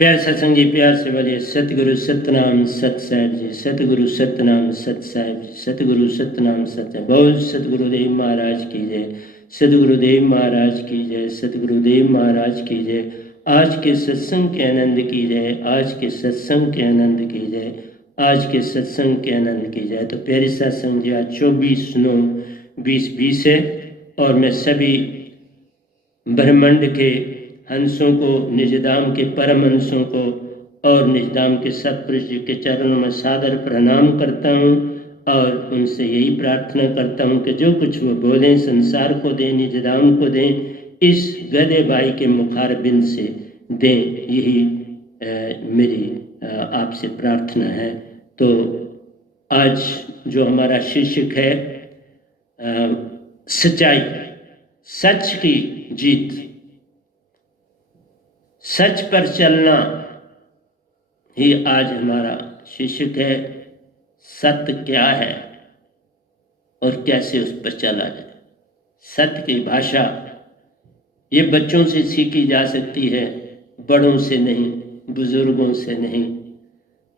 प्यार सत्संग जी, प्यार से बोलिए सतगुरु सतनाम सत साहिब जी, सतगुरु सतनाम सत साहिब जी, सतगुरु सतनाम सत। बोल सतगुरुदेव महाराज की जय, सतगुरुदेव महाराज की जय, सतगुरुदेव महाराज की जय। आज के सत्संग के आनंद की जय, आज के सत्संग के आनंद की जय, आज के सत्संग के आनंद की जय। तो प्यारे सत्संग जी, आज 24/9/2020 है और मैं सभी ब्रह्मांड के हंसों को, निजधाम के परम हंसों को और निजधाम के सतपुरुष जी के चरणों में सादर प्रणाम करता हूँ और उनसे यही प्रार्थना करता हूँ कि जो कुछ वो बोलें संसार को दें, निजधाम को दें, इस गधे भाई के मुखारबिंद से दें, यही मेरी आपसे प्रार्थना है। तो आज जो हमारा शीर्षक है सच्चाई, सच की जीत। सच पर चलना ही आज हमारा शीर्षक है। सत्य क्या है और कैसे उस पर चला जाए। सत्य की भाषा ये बच्चों से सीखी जा सकती है, बड़ों से नहीं, बुजुर्गों से नहीं,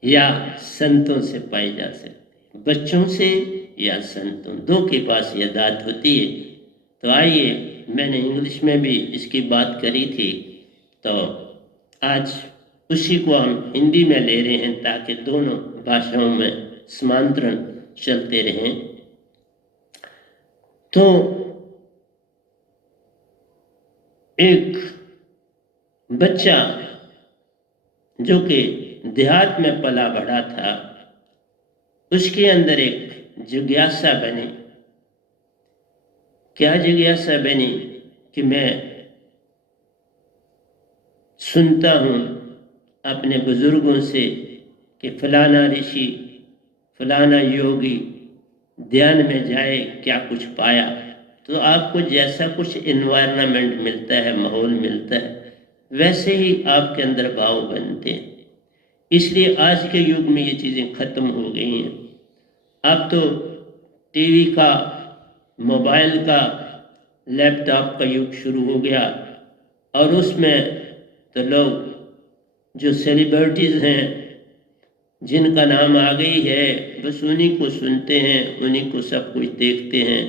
या संतों से पाई जा सकती है। बच्चों से या संतों, दो के पास यह दात होती है। तो आइए, मैंने इंग्लिश में भी इसकी बात करी थी, तो आज उसी को हम हिंदी में ले रहे हैं ताकि दोनों भाषाओं में समांतरण चलते रहें। तो एक बच्चा जो कि देहात में पला बढ़ा था, उसके अंदर एक जिज्ञासा बनी। क्या जिज्ञासा बनी कि मैं सुनता हूँ अपने बुजुर्गों से कि फलाना ऋषि, फलाना योगी ध्यान में जाए क्या कुछ पाया। तो आपको जैसा कुछ एनवायरनमेंट मिलता है, माहौल मिलता है, वैसे ही आपके अंदर भाव बनते हैं। इसलिए आज के युग में ये चीज़ें ख़त्म हो गई हैं। अब तो टीवी का, मोबाइल का, लैपटॉप का युग शुरू हो गया और उसमें तो लोग जो सेलिब्रिटीज़ हैं, जिनका नाम आ गई है, बस उन्हीं को सुनते हैं, उन्हीं को सब कुछ देखते हैं।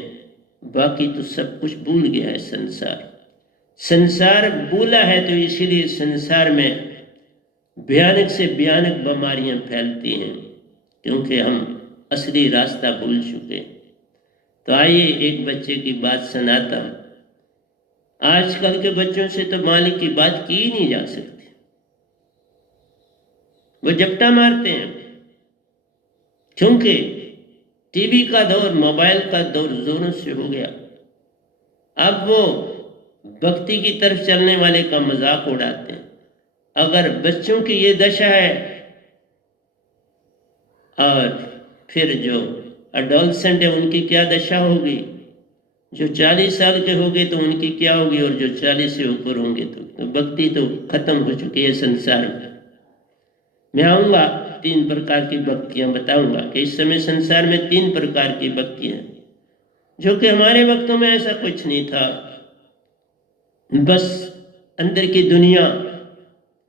बाकी तो सब कुछ भूल गया है संसार। संसार भूला है तो इसीलिए संसार में भयानक से भयानक बीमारियां फैलती हैं, क्योंकि हम असली रास्ता भूल चुके। तो आइए एक बच्चे की बात सुनाता हूँ। आजकल के बच्चों से तो मालिक की बात की ही नहीं जा सकती, वो झपटा मारते हैं, क्योंकि टीवी का दौर, मोबाइल का दौर जोरों से हो गया। अब वो भक्ति की तरफ चलने वाले का मजाक उड़ाते हैं। अगर बच्चों की ये दशा है, और फिर जो एडोलसेंट है उनकी क्या दशा होगी, जो 40 साल के होंगे तो उनकी क्या होगी, और जो 40 से ऊपर होंगे तो भक्ति तो खत्म हो चुकी है संसार में। मैं आऊँगा 3 प्रकार की भक्तियाँ बताऊँगा कि इस समय संसार में 3 प्रकार की भक्तियाँ, जो कि हमारे वक्तों में ऐसा कुछ नहीं था। बस अंदर की दुनिया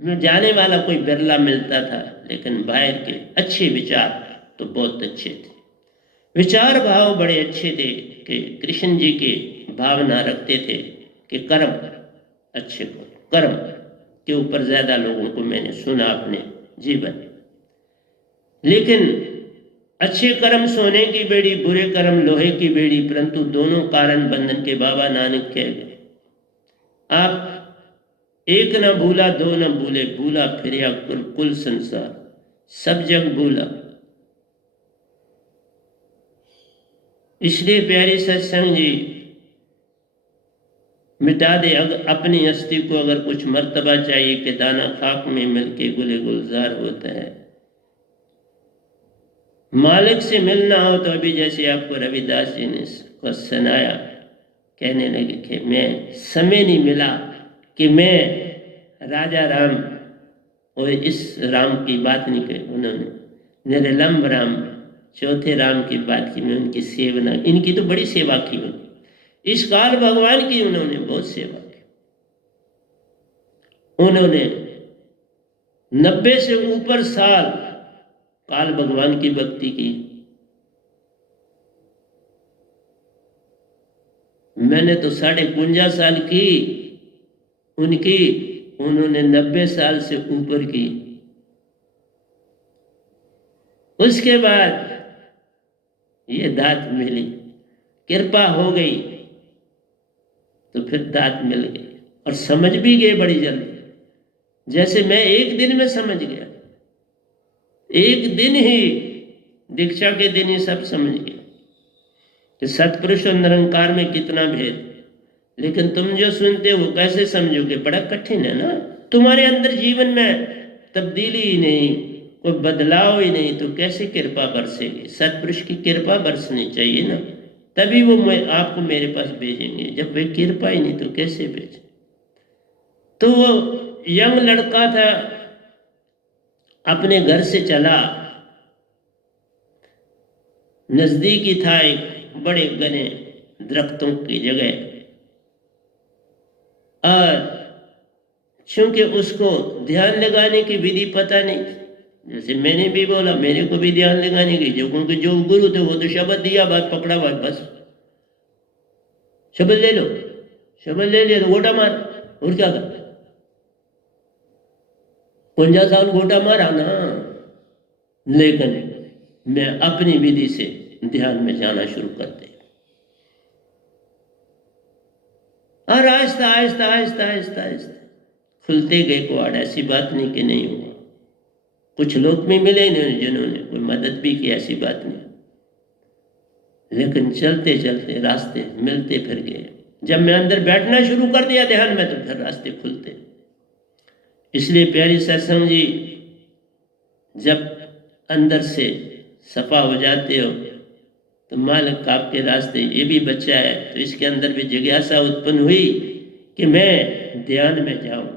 में जाने वाला कोई बिरला मिलता था, लेकिन बाहर के अच्छे विचार तो बहुत अच्छे थे। विचार भाव बड़े अच्छे थे कि कृष्ण जी के भावना रखते थे कि कर्म अच्छे करो। कर्म के ऊपर ज़्यादा लोगों को मैंने सुना अपने जीवन। लेकिन अच्छे कर्म सोने की बेड़ी, बुरे कर्म लोहे की बेड़ी, परंतु दोनों कारण बंधन के बाबा नानक कह गए। आप एक न भूला, दो न भूले, भूला फिर कुल संसार, सब जग भूला। इसलिए प्यारे सत्संग जी, मिटा दे अगर अपनी हस्ती को, अगर कुछ मर्तबा चाहिए कि दाना खाक में मिलके गुले गुलजार होता है। मालिक से मिलना हो तो अभी जैसे आपको रविदास जी ने को सुनाया, कहने लगे कि मैं समय नहीं मिला कि मैं राजा राम, और इस राम की बात नहीं कही उन्होंने, निरलंब राम, चौथे राम की बात की। मैं उनकी सेवना, इनकी तो बड़ी सेवा की उन्होंने, इस काल भगवान की उन्होंने बहुत सेवा की। उन्होंने 90 से ऊपर साल काल भगवान की भक्ति की। मैंने तो 55.5 साल की उनकी, उन्होंने 90 साल से ऊपर की। उसके बाद ये दात मिली, कृपा हो गई तो फिर दात मिल गई और समझ भी गए बड़ी जल्दी। जैसे मैं एक दिन में समझ गया, एक दिन ही, दीक्षा के दिन ही सब समझ गया कि सतपुरुष और निरंकार में कितना भेद। लेकिन तुम जो सुनते हो वो कैसे समझोगे? बड़ा कठिन है ना। तुम्हारे अंदर जीवन में तब्दीली ही नहीं, कोई बदलाव ही नहीं, तो कैसे कृपा बरसेगी? सतपुरुष की कृपा बरसनी चाहिए ना, तभी वो आपको मेरे पास भेजेंगे। जब वे कृपा ही नहीं तो कैसे भेजे? तो वो यंग लड़का था, अपने घर से चला, नजदीक ही था एक बड़े घने दरख्तों की जगह, और चूंकि उसको ध्यान लगाने की विधि पता नहीं थी, जैसे मैंने भी बोला मेरे को भी ध्यान लगाने की, जो क्योंकि जो गुरु थे वो तो शब्द दिया, बात पकड़ा, बात बस शब्द ले लो, शब्द ले लिया तो गोटा मार, और क्या कर? 50 साल गोटा मारा ना। लेकिन मैं अपनी विधि से ध्यान में जाना शुरू कर दिया, और आहिस्ता आहिस्ता आहिस्ता आहिस्ता आहिस्ता खुलते गए क्वाड। ऐसी बात नहीं कि नहीं हुआ, कुछ लोग भी मिले नहीं जिन्होंने कोई मदद भी की, ऐसी बात नहीं। लेकिन चलते चलते रास्ते मिलते फिर गए। जब मैं अंदर बैठना शुरू कर दिया ध्यान में तो फिर रास्ते खुलते। इसलिए प्यारी सत्संग जी, जब अंदर से सफा हो जाते हो तो मालिक आपके रास्ते, ये भी बच्चा है तो इसके अंदर भी जिज्ञासा उत्पन्न हुई कि मैं ध्यान में जाऊं,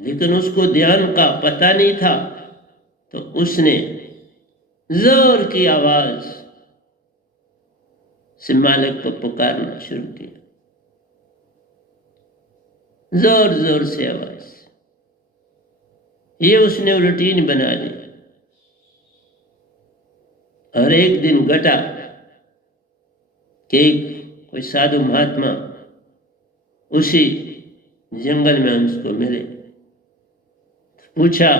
लेकिन उसको ध्यान का पता नहीं था। तो उसने जोर की आवाज से मालिक को पुकारना शुरू किया, जोर जोर से आवाज। ये उसने रूटीन बना लिया। और एक दिन घटा कि कोई साधु महात्मा उसी जंगल में उसको मिले। पूछा,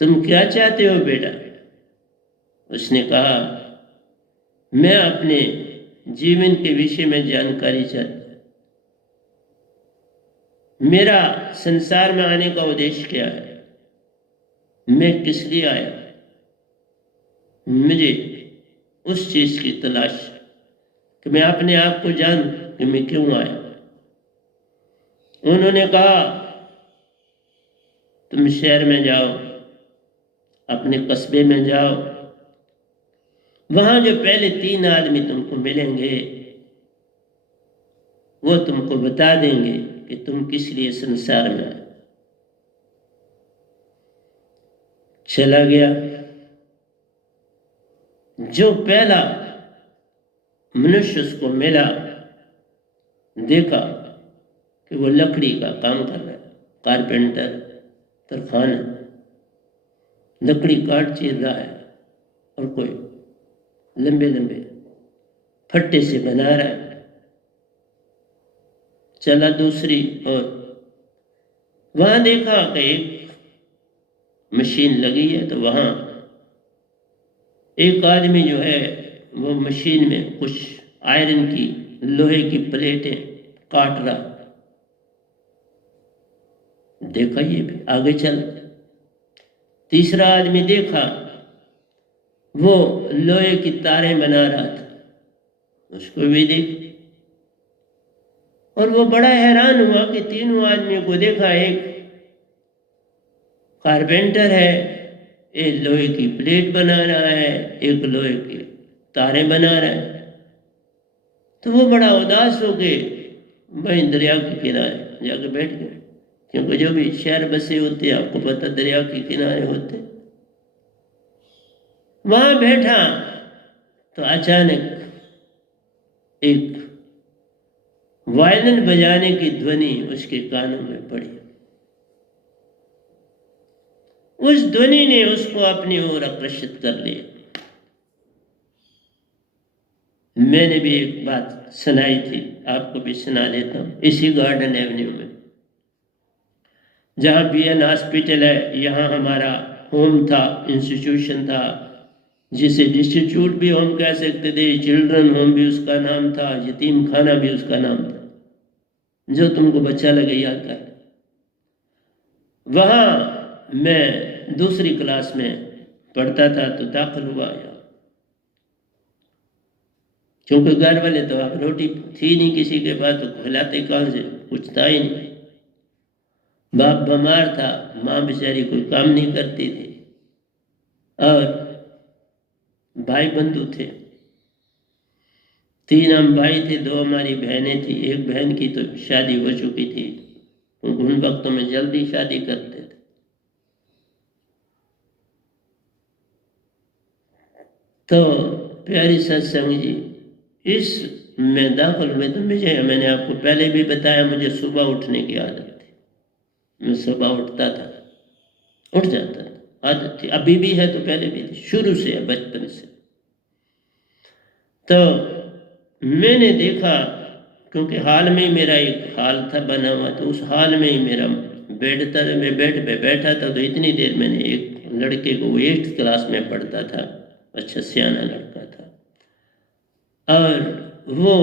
तुम क्या चाहते हो बेटा? उसने कहा, मैं अपने जीवन के विषय में जानकारी चाहता। मेरा संसार में आने का उद्देश्य क्या है? मैं किस लिए आया? मुझे उस चीज की तलाश कि मैं अपने आप को जानूं कि मैं क्यों आया। उन्होंने कहा, तुम शहर में जाओ, अपने कस्बे में जाओ, वहां जो पहले 3 आदमी तुमको मिलेंगे वो तुमको बता देंगे कि तुम किस लिए संसार में आए। चला गया। जो पहला मनुष्य उसको मिला, देखा कि वो लकड़ी का काम कर रहा है, कारपेंटर, तरखान, लकड़ी काट चीर रहा है और कोई लंबे लंबे फट्टे से बना रहा है। चला दूसरी और वहां देखा कि एक मशीन लगी है, तो वहां एक आदमी जो है वो मशीन में कुछ आयरन की, लोहे की प्लेटें काट रहा। देखा ये भी, आगे चल। तीसरा आदमी देखा, वो लोहे की तारें बना रहा था, उसको भी देख। और वो बड़ा हैरान हुआ कि तीनों आदमियों को देखा, एक कारपेंटर है, एक लोहे की प्लेट बना रहा है, एक लोहे की तारें बना रहा है। तो वो बड़ा उदास हो गए, वहीं दरिया के किनारे जाके बैठ गए, क्योंकि जो भी शहर बसे होते हैं आपको पता दरिया के किनारे होते। वहां बैठा तो अचानक एक वायलिन बजाने की ध्वनि उसके कानों में पड़ी। उस ध्वनि ने उसको अपनी ओर आकर्षित कर लिया। मैंने भी एक बात सुनाई थी, आपको भी सुना लेता हूँ। इसी गार्डन एवेन्यू में जहाँ BN हॉस्पिटल है, यहाँ हमारा होम था, इंस्टीट्यूशन था, जिसे डिस्ट्रीट्यूट भी होम कह सकते थे, चिल्ड्रन होम भी उसका नाम था, यतीम खाना भी उसका नाम था, जो तुमको बच्चा लगे याद कर। वहाँ मैं दूसरी क्लास में पढ़ता था तो दाखिल हुआ यार, क्योंकि घर वाले तो अब रोटी थी नहीं किसी के पास, तो खिलाते कहाँ से, कुछ था ही नहीं। बाप बीमार था, माँ बेचारी कोई काम नहीं करती थी, और भाई बंधु थे, 3 हम भाई थे, 2 हमारी बहनें थी। एक बहन की तो शादी हो चुकी थी, उन वक्तों में जल्दी शादी करते थे। तो प्यारी सत्संग जी, इस में दाखिल हुए तो मैंने आपको पहले भी बताया, मुझे सुबह उठने की आदत थी। मैं सुबह उठता था, उठ जाता था, आदत थी, अभी भी है तो पहले भी थी, शुरू से है, बचपन से। तो मैंने देखा, क्योंकि हाल में ही मेरा एक हाल था बना हुआ, तो उस हाल में ही मेरा बेड था, मैं बेड पे बैठा था, तो इतनी देर मैंने एक लड़के को, 8th क्लास में पढ़ता था, अच्छा सियाना लड़का था, और वो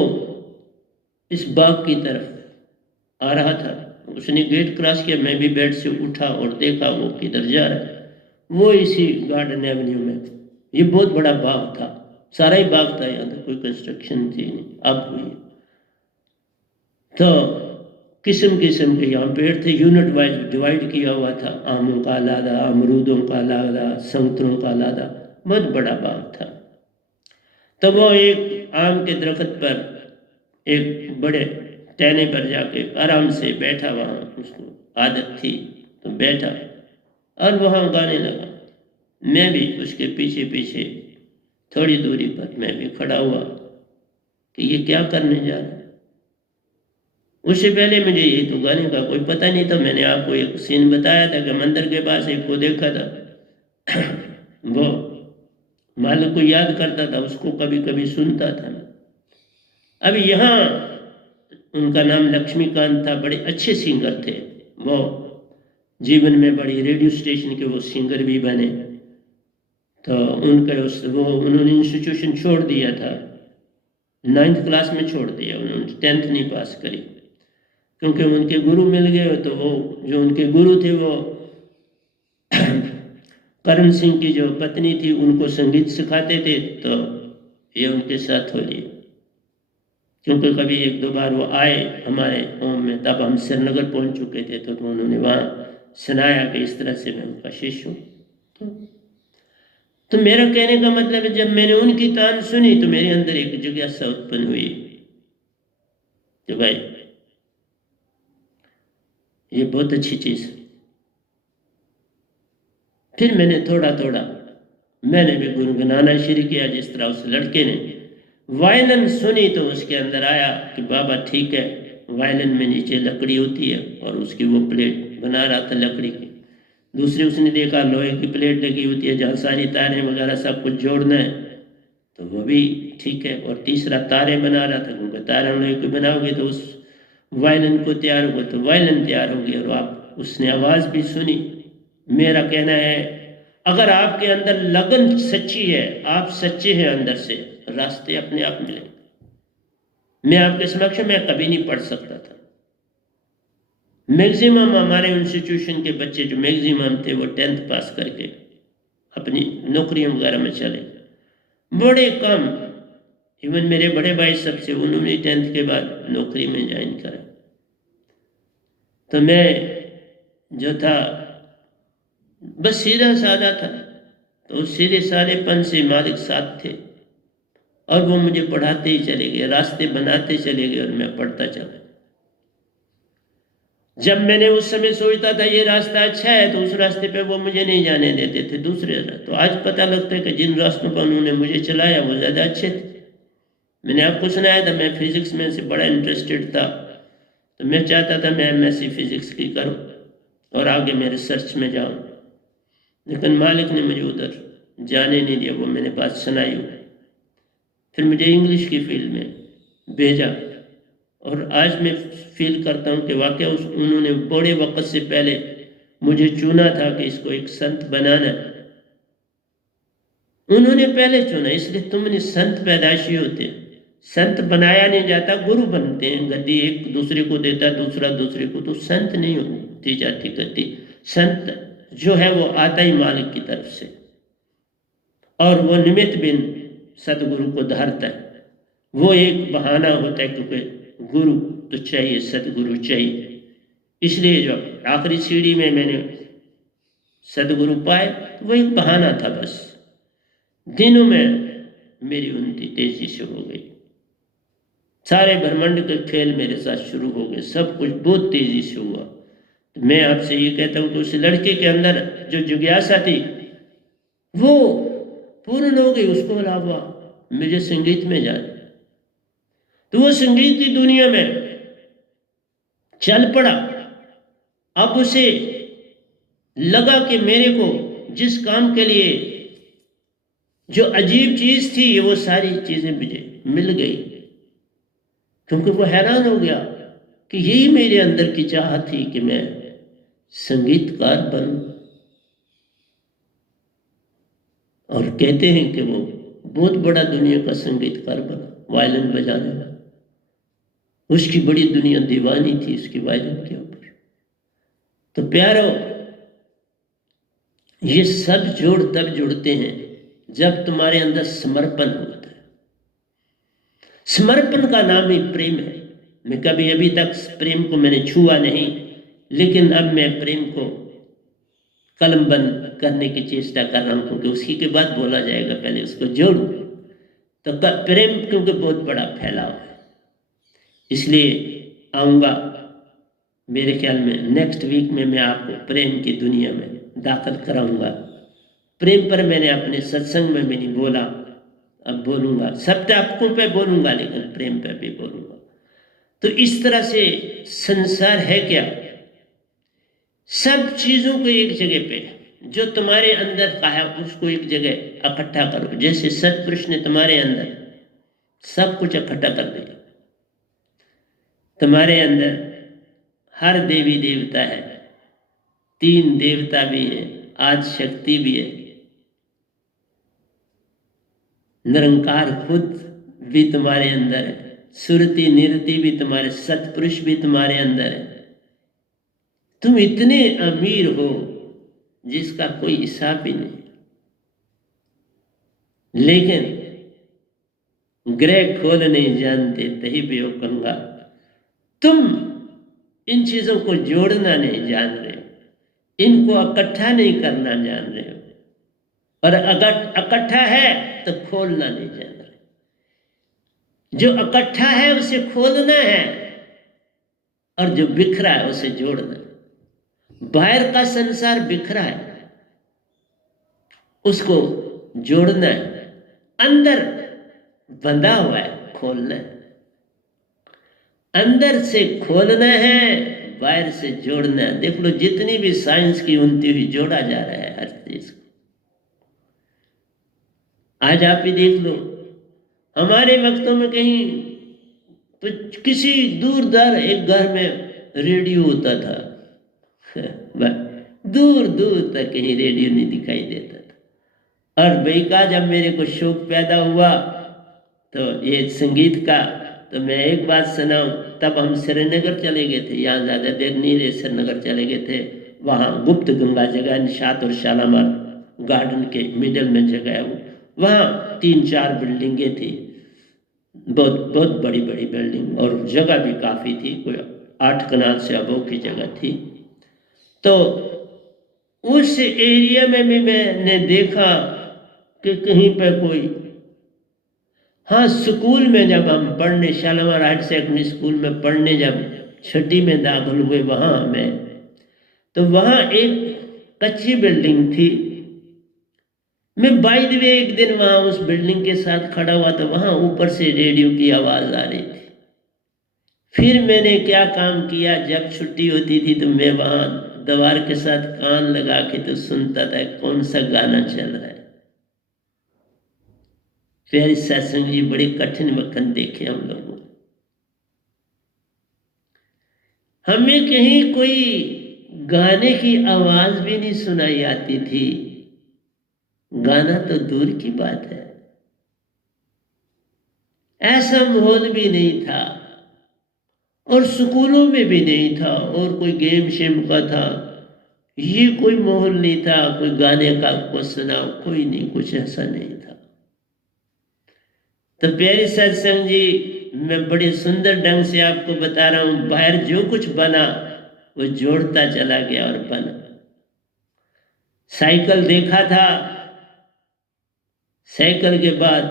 इस बाग की तरफ आ रहा था। उसने गेट क्रॉस किया, मैं भी बेड से उठा और देखा वो किधर जा रहा है। वो इसी गार्डन एवेन्यू में, ये बहुत बड़ा बाग था, सारा ही बाग था, यहाँ तो कोई कंस्ट्रक्शन थी नहीं, अब हुई। तो किस्म किस्म के यहाँ पेड़ थे, यूनिट वाइज डिवाइड किया हुआ था, आमों का आलादा, अमरूदों का आलादा, संतरों का आलादा, बहुत बड़ा बाग था। तो वो एक आम के दरख्त पर, एक बड़े टहने पर जाके आराम से बैठा, वहाँ उसको आदत थी तो बैठा और वहाँ गाने लगा। मैं भी उसके पीछे पीछे थोड़ी दूरी पर मैं भी खड़ा हुआ कि ये क्या करने जा रहा है। उससे पहले मुझे ये तो गाने का कोई पता नहीं था। मैंने आपको एक सीन बताया था कि मंदिर के पास एक को देखा था, वो मालिक को याद करता था, उसको कभी कभी सुनता था। अब यहाँ उनका नाम लक्ष्मीकांत था, बड़े अच्छे सिंगर थे वो, जीवन में बड़ी रेडियो स्टेशन के वो सिंगर भी बने। तो उन्होंने इंस्टीट्यूशन छोड़ दिया था, 9th क्लास में छोड़ दिया उन्होंने, 10th नहीं पास करी, क्योंकि उनके गुरु मिल गए। तो वो जो उनके गुरु थे वो करण सिंह की जो पत्नी थी, उनको संगीत सिखाते थे, तो ये उनके साथ हो लिया। क्योंकि कभी 1-2 बार वो आए हमारे होम में, तब हम श्रीनगर पहुंच चुके थे, तो उन्होंने वहाँ सुनाया कि इस तरह से मैं उनका शिष्य हूँ। तो मेरा कहने का मतलब है, जब मैंने उनकी तान सुनी तो मेरे अंदर एक जिज्ञासा उत्पन्न हुई कि भाई ये बहुत अच्छी चीज है। फिर मैंने थोड़ा थोड़ा मैंने भी गुनगुनाना शुरू किया, जिस तरह उस लड़के ने वायलिन सुनी तो उसके अंदर आया कि बाबा ठीक है, वायलिन में नीचे लकड़ी होती है, और उसकी वो प्लेट बना रहा था लकड़ी की। दूसरी उसने देखा लोहे की प्लेट लगी होती है, जहाँ सारी तारें वगैरह सब कुछ जोड़ना है, तो वो भी ठीक है। और तीसरा तारें बना रहा था, क्योंकि तारे लोहे की बनाओगे तो उस वायलिन को तैयार होगा, तो वायलिन तैयार होगी। और आप उसने आवाज़ भी सुनी। मेरा कहना है, अगर आपके अंदर लगन सच्ची है, आप सच्चे हैं अंदर से, रास्ते अपने आप मिलेंगे। मैं आपके समक्ष में कभी नहीं पढ़ सकता था। मैक्सिमम हमारे इंस्टीट्यूशन के बच्चे जो मैक्सिमम थे वो 10th पास करके अपनी नौकरियों वगैरह में चले, बड़े कम। इवन मेरे बड़े भाई सबसे, उन्होंने 10th के बाद नौकरी में ज्वाइन करा। तो मैं जो था बस सीधा साधा था, तो उस सीधे साधेपन से मालिक साथ थे, और वो मुझे पढ़ाते ही चले गए, रास्ते बनाते चले गए, और मैं पढ़ता चला। जब मैंने उस समय सोचता था ये रास्ता अच्छा है, तो उस रास्ते पे वो मुझे नहीं जाने देते थे, दूसरे रास्ते। तो आज पता लगता है कि जिन रास्तों पर उन्होंने मुझे चलाया वो ज़्यादा अच्छे थे। मैंने आपको सुनाया था मैं फिजिक्स में से बड़ा इंटरेस्टेड था, तो मैं चाहता था मैं MSc फिजिक्स की करूं और आगे मैं रिसर्च में जाऊं। लेकिन मालिक ने मुझे उधर जाने नहीं दिया। वो मैंने बात सुनाई। फिर मुझे इंग्लिश की फील्ड में भेजा और आज मैं फील करता हूँ कि वाकई उन्होंने बड़े वक्त से पहले मुझे चुना था कि इसको एक संत बनाना। उन्होंने पहले चुना, इसलिए तुमने संत पैदाइशी होते हैं। संत बनाया नहीं जाता, गुरु बनते हैं। गद्दी एक दूसरे को देता, दूसरा दूसरे को, तो संत नहीं होती जाती गद्दी। संत जो है वो आता ही मालिक की तरफ से, और वो निमित्त बिन सदगुरु को धारता है। वो एक बहाना होता है, क्योंकि गुरु तो चाहिए, सदगुरु चाहिए। इसलिए जो आखिरी सीढ़ी में मैंने सदगुरु पाए, वो एक बहाना था बस। दिनों में मेरी उन्नति तेजी से हो गई। सारे ब्रह्मांड के खेल मेरे साथ शुरू हो गए, सब कुछ बहुत तेजी से हुआ। तो मैं आपसे ये कहता हूँ कि उस लड़के के अंदर जो जिज्ञासा थी वो पूर्ण हो गई। उसको अलावा मुझे संगीत में जाना, तो वो संगीत की दुनिया में चल पड़ा। अब उसे लगा कि मेरे को जिस काम के लिए जो अजीब चीज थी वो सारी चीजें मुझे मिल गई, क्योंकि वो हैरान हो गया कि यही मेरे अंदर की चाह थी कि मैं संगीतकार बनूं। और कहते हैं कि वो बहुत बड़ा दुनिया का संगीतकार बना, वायलिन बजाने वाला। उसकी बड़ी दुनिया दीवानी थी उसकी वायलिन के ऊपर। तो प्यारो, ये सब जोड़ तब जुड़ते हैं जब तुम्हारे अंदर समर्पण होता है। समर्पण का नाम ही प्रेम है। मैं कभी अभी तक प्रेम को मैंने छुआ नहीं, लेकिन अब मैं प्रेम को कलमबंद करने की चेष्टा कर रहा हूँ, क्योंकि उसी के बाद बोला जाएगा, पहले उसको जोड़ू। तो प्रेम क्योंकि बहुत बड़ा फैलाव है, इसलिए आऊँगा मेरे ख्याल में नेक्स्ट वीक में मैं आपको प्रेम की दुनिया में दाखिल कराऊंगा। प्रेम पर मैंने अपने सत्संग में भी नहीं बोला, अब बोलूँगा। सब टॉपिकों पे बोलूँगा, लेकिन प्रेम पे भी बोलूँगा। तो इस तरह से संसार है क्या, सब चीज़ों को एक जगह पे, जो तुम्हारे अंदर का है उसको एक जगह इकट्ठा करो। जैसे सतपुरुष ने तुम्हारे अंदर सब कुछ इकट्ठा कर दिया। तुम्हारे अंदर हर देवी देवता है, 3 देवता भी है, आज शक्ति भी है, निरंकार खुद भी तुम्हारे अंदर है, सुरति निरति भी तुम्हारे, सतपुरुष भी तुम्हारे अंदर है। तुम इतने अमीर हो जिसका कोई हिसाब ही नहीं। लेकिन ग्रह खोल नहीं जानते तही बेओ कंगा। तुम इन चीजों को जोड़ना नहीं जान रहे हो, इनको इकट्ठा नहीं करना जान रहे हो, और अगर इकट्ठा है तो खोलना नहीं जान रहे। जो इकट्ठा है उसे खोलना है, और जो बिखरा है उसे जोड़ना। बाहर का संसार बिखरा है, उसको जोड़ना है। अंदर बंधा हुआ है, खोलना है। अंदर से खोलना है, बाहर से जोड़ना है। देख लो, जितनी भी साइंस की उन्नति हुई, जोड़ा जा रहा है हर चीज को। आज आप भी देख लो, हमारे वक्तों में कहीं तो किसी दूर दर एक घर में रेडियो होता था दूर दूर तक कहीं रेडियो नहीं दिखाई देता था। और भाई का जब मेरे को शौक पैदा हुआ तो ये संगीत का, तो मैं एक बात सुनाऊं, तब हम श्रीनगर चले गए थे। यहाँ ज़्यादा देर नहीं रहे, श्रीनगर चले गए थे। वहाँ गुप्त गंगा जगह, निशात और शालामार गार्डन के मिडल में जगह है वो। वहाँ 3-4 बिल्डिंगें थी, बहुत बहुत बड़ी बड़ी बिल्डिंग, और जगह भी काफ़ी थी, कोई 8 कनाल से अबोव की जगह थी। तो उस एरिया में भी मैंने देखा कि कहीं पर कोई, हाँ, स्कूल में जब हम पढ़ने, शालामार हायर सेकेंडरी स्कूल में पढ़ने जब 6ठी में दाखिल हुए वहाँ में, तो वहाँ एक कच्ची बिल्डिंग थी। मैं बाय द वे एक दिन वहाँ उस बिल्डिंग के साथ खड़ा हुआ, तो वहाँ ऊपर से रेडियो की आवाज़ आ रही थी। फिर मैंने क्या काम किया, जब छुट्टी होती थी तो मैं वहाँ दीवार के साथ कान लगा के तो सुनता था कौन सा गाना चल रहा है। प्यारे सत्संग जी, बड़े कठिन वक्त देखे हम लोगों ने। हमें कहीं कोई गाने की आवाज भी नहीं सुनाई आती थी, गाना तो दूर की बात है। ऐसा माहौल भी नहीं था, और स्कूलों में भी नहीं था, और कोई गेम शेम का था, ये कोई माहौल नहीं था। कोई गाने का को सुनाओ, कोई नहीं, कुछ ऐसा नहीं था। तो प्यारे सत्संग जी, मैं बड़े सुंदर ढंग से आपको बता रहा हूं, बाहर जो कुछ बना वो जोड़ता चला गया और बना। साइकिल देखा था, साइकिल के बाद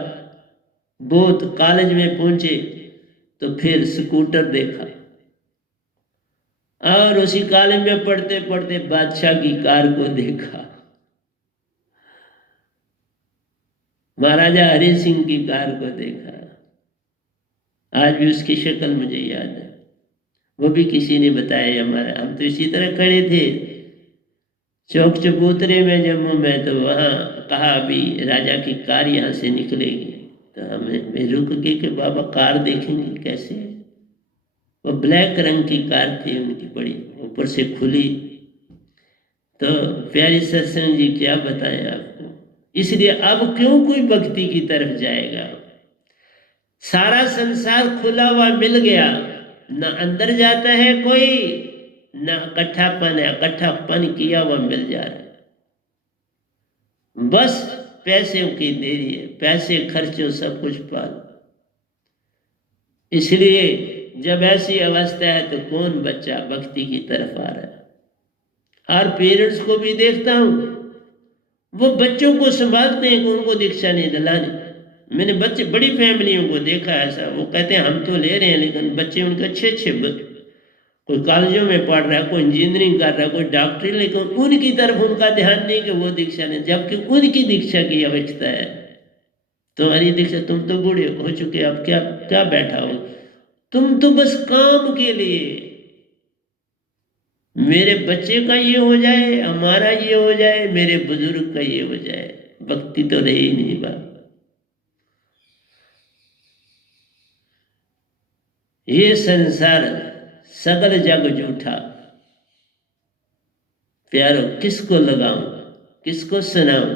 बहुत कॉलेज में पहुंचे तो फिर स्कूटर देखा, और उसी कॉलेज में पढ़ते पढ़ते बादशाह की कार को देखा, महाराजा हरि सिंह की कार को देखा। आज भी उसकी शक्ल मुझे याद है, वो भी किसी ने बताया हमारे। हम तो इसी तरह खड़े थे चौक चबूतरे में जम्मू में, तो वहाँ कहा अभी राजा की कार यहाँ से निकलेगी, तो हमें रुक गए कि बाबा कार देखेंगे कैसे। वो ब्लैक रंग की कार थी उनकी, बड़ी ऊपर से खुली। तो प्यारी सत्संग जी, क्या बताएं आपको। इसलिए अब क्यों कोई भक्ति की तरफ जाएगा। सारा संसार खुला हुआ मिल गया, न अंदर जाता है कोई, न इकट्ठापन है, इकट्ठापन किया हुआ मिल जा रहा है। बस पैसे की देरी है, पैसे खर्चो सब कुछ पालो। इसलिए जब ऐसी अवस्था है तो कौन बच्चा भक्ति की तरफ आ रहा है। हर पेरेंट्स को भी देखता हूं, वो बच्चों को संभालते हैं कि उनको दीक्षा नहीं दिलानी। मैंने बच्चे, बड़ी फैमिलियों को देखा ऐसा, वो कहते हैं हम तो ले रहे हैं, लेकिन बच्चे उनके अच्छे अच्छे, कोई कॉलेजों में पढ़ रहा है, कोई इंजीनियरिंग कर रहा है, कोई डॉक्टरी, लेकिन उनकी तरफ उनका ध्यान नहीं कि वो दीक्षा नहीं, जबकि उनकी दीक्षा की आवश्यकता है। तुम्हारी दीक्षा, तुम तो बूढ़े हो चुके, अब क्या क्या बैठा हो, तुम तो बस काम के लिए, मेरे बच्चे का ये हो जाए, हमारा ये हो जाए, मेरे बुजुर्ग का ये हो जाए, भक्ति तो रही नहीं बात। ये संसार सगल जग झूठा। प्यारो, किसको लगाऊं, किसको सुनाऊं,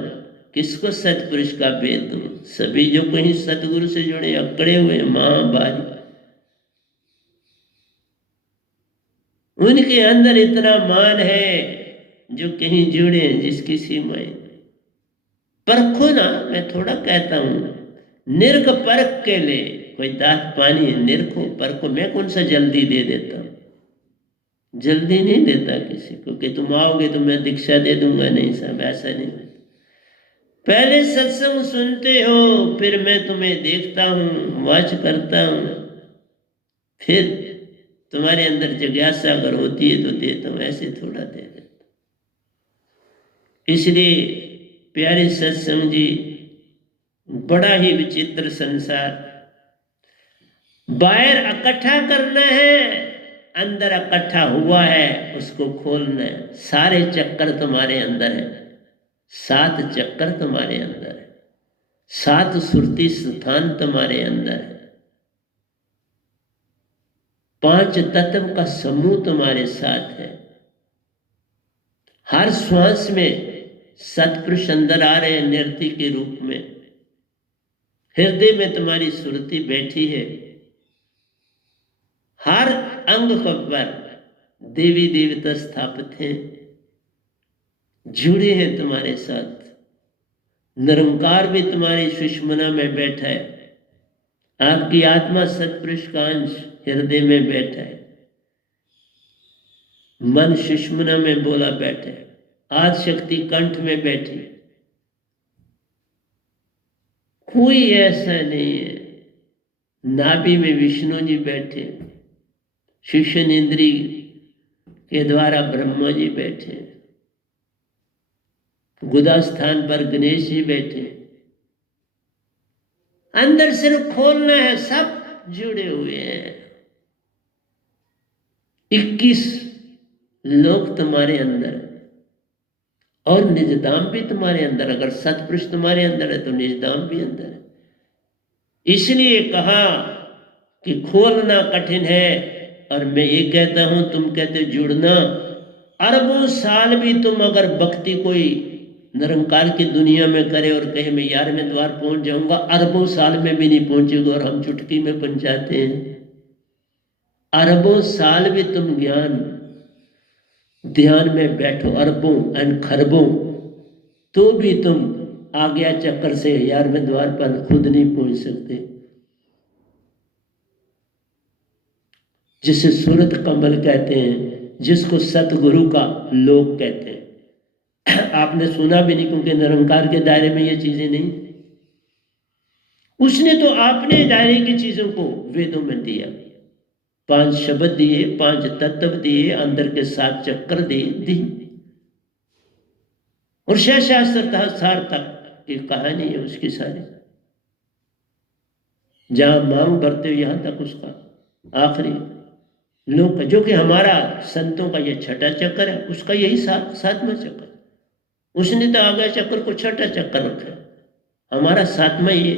किसको सतपुरुष का भेद दूं। सभी जो कहीं सतगुरु से जुड़े अकड़े हुए मां भाई, उनके अंदर इतना मान है, जो कहीं जुड़े जिसकी सीमाएं। परखो ना, मैं थोड़ा कहता हूं, निर्क परख के ले, कोई दात पानी है, निरखो परखो। मैं कौन सा जल्दी दे देता हूं, जल्दी नहीं देता किसी को कि तुम आओगे तो मैं दीक्षा दे दूंगा, नहीं साहब, ऐसा नहीं। पहले सत्संग सुनते हो, फिर मैं तुम्हें देखता हूं, वाच करता हूं, फिर तुम्हारे अंदर जिज्ञासा अगर होती है तो देता हूं, ऐसे थोड़ा दे देता। इसलिए प्यारे सत्संग जी, बड़ा ही विचित्र संसार। बाहर इकट्ठा करना है, अंदर इकट्ठा हुआ है, उसको खोलना है। सारे चक्कर तुम्हारे अंदर है, 7 चक्कर तुम्हारे अंदर है, 7 सुरती स्थान तुम्हारे अंदर है, 5 तत्व का समूह तुम्हारे साथ है। हर श्वास में सतपुरुष अंदर आ रहे हैं नृत्य के रूप में। हृदय में तुम्हारी सुरती बैठी है, हर अंग पर देवी देवता स्थापित हैं, जुड़े हैं तुम्हारे साथ। निरंकार भी तुम्हारी सुषमना में बैठा है, आपकी आत्मा सतपुरुष का अंश हृदय में बैठा है, मन सुषमना में बोला बैठे, आदि शक्ति कंठ में बैठी। कोई ऐसा नहीं है। नाभि में विष्णु जी बैठे, शिशन इंद्री के द्वारा ब्रह्मा जी बैठे, गुदा स्थान पर गणेश जी बैठे। अंदर सिर्फ खोलना है, सब जुड़े हुए हैं। 21 लोक तुम्हारे अंदर है और निजदाम भी तुम्हारे अंदर। अगर सतपुरुष तुम्हारे अंदर है तो निजदाम भी अंदर है। इसलिए कहा कि खोलना कठिन है, और मैं ये कहता हूं, तुम कहते जुड़ना। अरबों साल भी तुम अगर भक्ति कोई निरंकार की दुनिया में करे और कहे मैं 11वें द्वार पहुंच जाऊंगा, अरबों साल में भी नहीं पहुंचेगा, और हम चुटकी में बन जाते हैं। अरबों साल भी तुम ज्ञान ध्यान में बैठो, अरबों एंड खरबों, तो भी तुम आज्ञा चक्र से 11वें द्वार पर खुद नहीं पहुंच सकते। जिसे सूरत कमल कहते हैं, जिसको सतगुरु का लोक कहते हैं। आपने सुना भी नहीं, क्योंकि निरंकार के दायरे में ये चीजें नहीं। उसने तो अपने दायरे की चीजों को वेदों में दिया, 5 शब्द दिए, 5 तत्व दिए, अंदर के 7 चक्र दिए, और शास्त्र सार तक की कहानी है उसकी सारी। जहां मांग भरते हो यहां तक उसका आखिरी लोक का, जो कि हमारा संतों का ये छठा चक्र है, उसका यही 7वां चक्र। उसने तो आगे चक्र को छठा चक्र रखा, हमारा 7वां ये।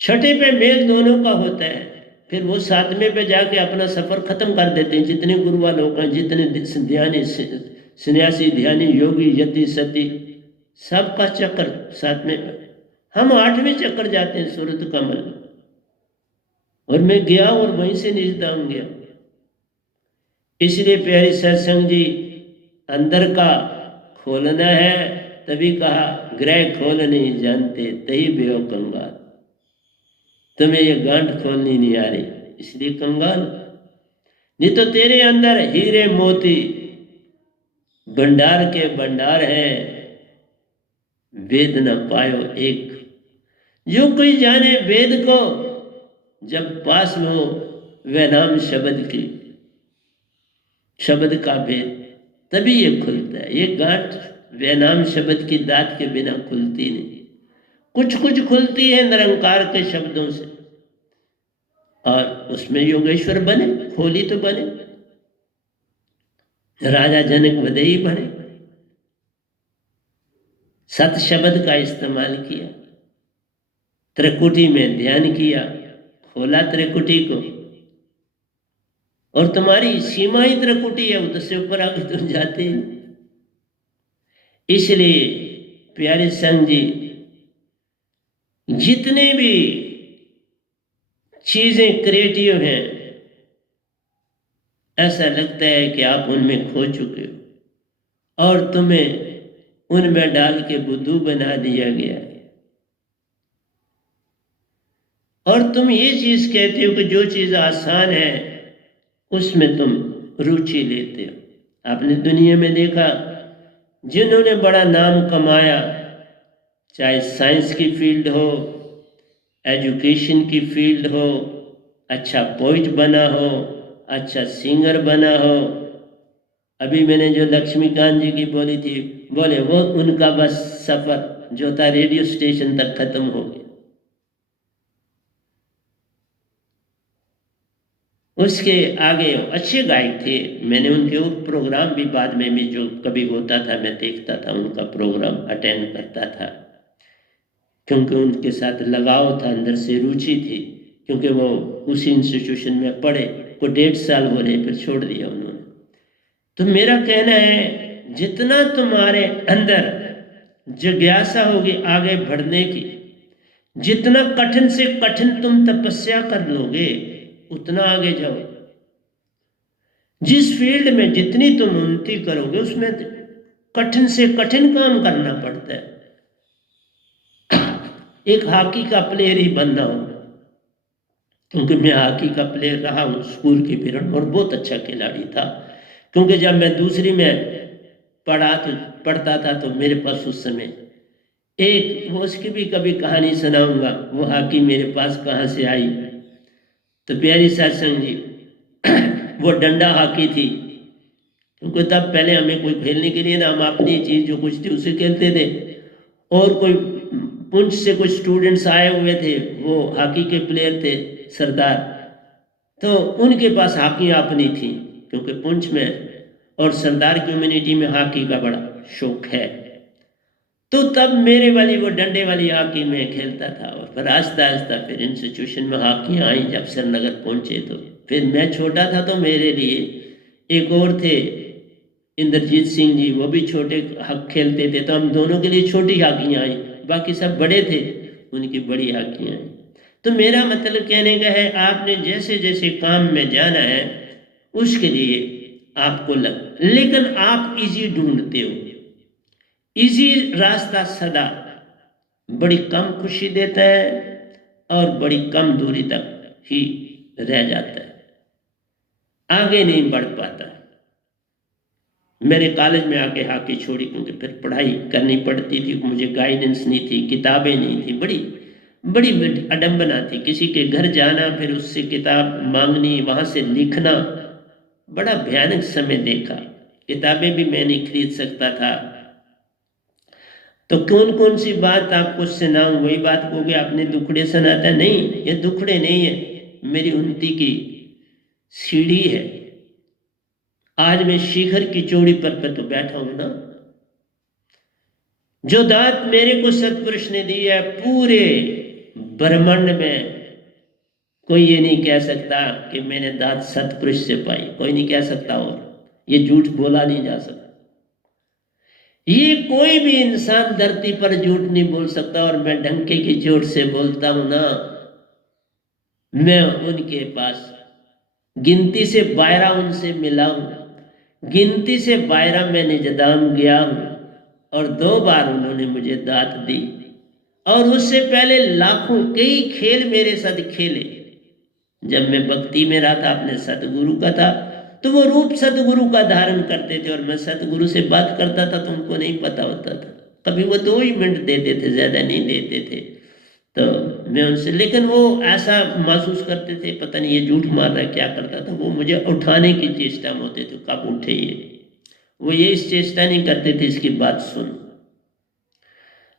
छठे पे मेल दोनों का होता है, फिर वो 7वें पे जाके अपना सफर खत्म कर देते हैं। जितने गुरुआ लोग हैं, जितने ध्यानी सन्यासी, ध्यानी, योगी, यति, सती, सबका चक्र 7वें पे। हम 8वें चक्र जाते हैं, सूरत कमल, और मैं गया और वहीं से निजदाम गया। इसलिए प्यारी सत्संग जी, अंदर का खोलना है, तभी कहा ग्रह खोल नहीं जानते तही बेओ कंगाल। तुम्हें ये गांठ खोलनी नहीं आ रही, इसलिए कंगाल। नहीं तो तेरे अंदर हीरे मोती भंडार के भंडार है, वेद न पायो एक। जो कोई जाने वेद को, जब पास में हो वह नाम शब्द की, शब्द का भेद, तभी ये खुलता है। ये गांठ वह नाम शब्द की दात के बिना खुलती नहीं। कुछ कुछ खुलती है निरंकार के शब्दों से, और उसमें योगेश्वर बने, खोली तो बने, राजा जनक वदई बने। सत शब्द का इस्तेमाल किया, त्रिकुटी में ध्यान किया, खोला त्रिकुटी को, और तुम्हारी सीमा ही त्रिकुटी है, उधर से ऊपर आगे तुम जाते हैं। इसलिए प्यारे संग जी, जितने भी चीजें क्रिएटिव हैं, ऐसा लगता है कि आप उनमें खो चुके हो, और तुम्हें उनमें डाल के बुद्धू बना दिया गया है। और तुम ये चीज कहते हो कि जो चीज आसान है उसमें तुम रुचि लेते हो। आपने दुनिया में देखा, जिन्होंने बड़ा नाम कमाया, चाहे साइंस की फील्ड हो, एजुकेशन की फील्ड हो, अच्छा पोइट बना हो, अच्छा सिंगर बना हो। अभी मैंने जो लक्ष्मीकांत जी की बोली थी, बोले वो उनका बस सफर जो था रेडियो स्टेशन तक खत्म हो गया। उसके आगे अच्छे गायक थे, मैंने उनके प्रोग्राम भी बाद में भी जो कभी होता था मैं देखता था, उनका प्रोग्राम अटेंड करता था, क्योंकि उनके साथ लगाव था, अंदर से रुचि थी, क्योंकि वो उसी इंस्टीट्यूशन में पढ़े। को 1.5 साल हो रहे, फिर छोड़ दिया उन्होंने। तो मेरा कहना है, जितना तुम्हारे अंदर जिज्ञासा होगी आगे बढ़ने की, जितना कठिन से कठिन तुम तपस्या कर लोगे, उतना आगे जाओ। जिस फील्ड में जितनी तुम उन्नति करोगे, उसमें कठिन से कठिन काम करना पड़ता है। एक हॉकी का प्लेयर ही बनना हो, क्योंकि मैं हॉकी का प्लेयर रहा हूँ स्कूल के पीरियड, और बहुत अच्छा खिलाड़ी था। क्योंकि जब मैं दूसरी में पढ़ता था तो मेरे पास उस समय एक, वो उसकी भी कभी कहानी सुनाऊंगा, वो हॉकी मेरे पास कहाँ से आई। तो प्यारी सत्संग जी, वो डंडा हॉकी थी, क्योंकि तब पहले हमें कोई खेलने के लिए ना, हम अपनी चीज जो कुछ थी उसे खेलते थे। और कोई पुंछ से कुछ स्टूडेंट्स आए हुए थे, वो हॉकी के प्लेयर थे, सरदार। तो उनके पास हाकियाँ अपनी थी, क्योंकि पुंछ में और सरदार कम्युनिटी में हॉकी का बड़ा शौक है। तो तब मेरे वाली वो डंडे वाली हॉकी में खेलता था, और फिर आहिस्ता आहिस्ता फिर इंस्टीट्यूशन में हॉकियाँ आई। जब श्रीनगर पहुँचे तो फिर मैं छोटा था, तो मेरे लिए एक और थे इंद्रजीत सिंह जी, वो भी छोटे हक खेलते थे, तो हम दोनों के लिए छोटी हॉकियाँ आई। बाकी सब बड़े थे, उनकी बड़ी हॉकियाँ आई। तो मेरा मतलब कहने का है, आपने जैसे जैसे काम में जाना है उसके लिए आपको लेकिन आप इजी ढूंढते हो। इजी रास्ता सदा बड़ी कम खुशी देता है और बड़ी कम दूरी तक ही रह जाता है, आगे नहीं बढ़ पाता। मैंने कॉलेज में आके हॉकी छोड़ी, क्योंकि फिर पढ़ाई करनी पड़ती थी, मुझे गाइडेंस नहीं थी, किताबें नहीं थी, बड़ी बड़ी अडंबना थी। किसी के घर जाना, फिर उससे किताब मांगनी, वहाँ से लिखना, बड़ा भयानक समय देखा। किताबें भी मैं नहीं खरीद सकता था। तो कौन कौन सी बात आपको सुनाऊं, वही बात कहोगे आपने दुखड़े सुनाता। नहीं, ये दुखड़े नहीं है, मेरी उन्नति की सीढ़ी है। आज मैं शिखर की चोटी पर तो बैठा हूं ना। जो दात मेरे को सतपुरुष ने दी है, पूरे ब्रह्मांड में कोई ये नहीं कह सकता कि मैंने दात सतपुरुष से पाई, कोई नहीं कह सकता, और ये झूठ बोला नहीं जा सकता। ये कोई भी इंसान धरती पर झूठ नहीं बोल सकता। और मैं डंके की चोट से बोलता हूं ना, मैं उनके पास गिनती से 12 उनसे मिला हूं, गिनती से 12 मैं निजदाम गया हूं, और 2 बार उन्होंने मुझे दात दी। और उससे पहले लाखों कई खेल मेरे साथ खेले। जब मैं भक्ति में रहा था, अपने सतगुरु का था, तो वो रूप सतगुरु का धारण करते थे, और मैं सतगुरु से बात करता था तो उनको नहीं पता होता था। कभी वो 2 ही मिनट देते थे, ज्यादा नहीं देते थे। तो मैं उनसे, लेकिन वो ऐसा महसूस करते थे, पता नहीं ये झूठ मार रहा है, क्या करता था। वो मुझे उठाने की चेष्टा में होते थे, कब उठे ये। वो ये इस चेष्टा नहीं करते थे इसकी बात सुन।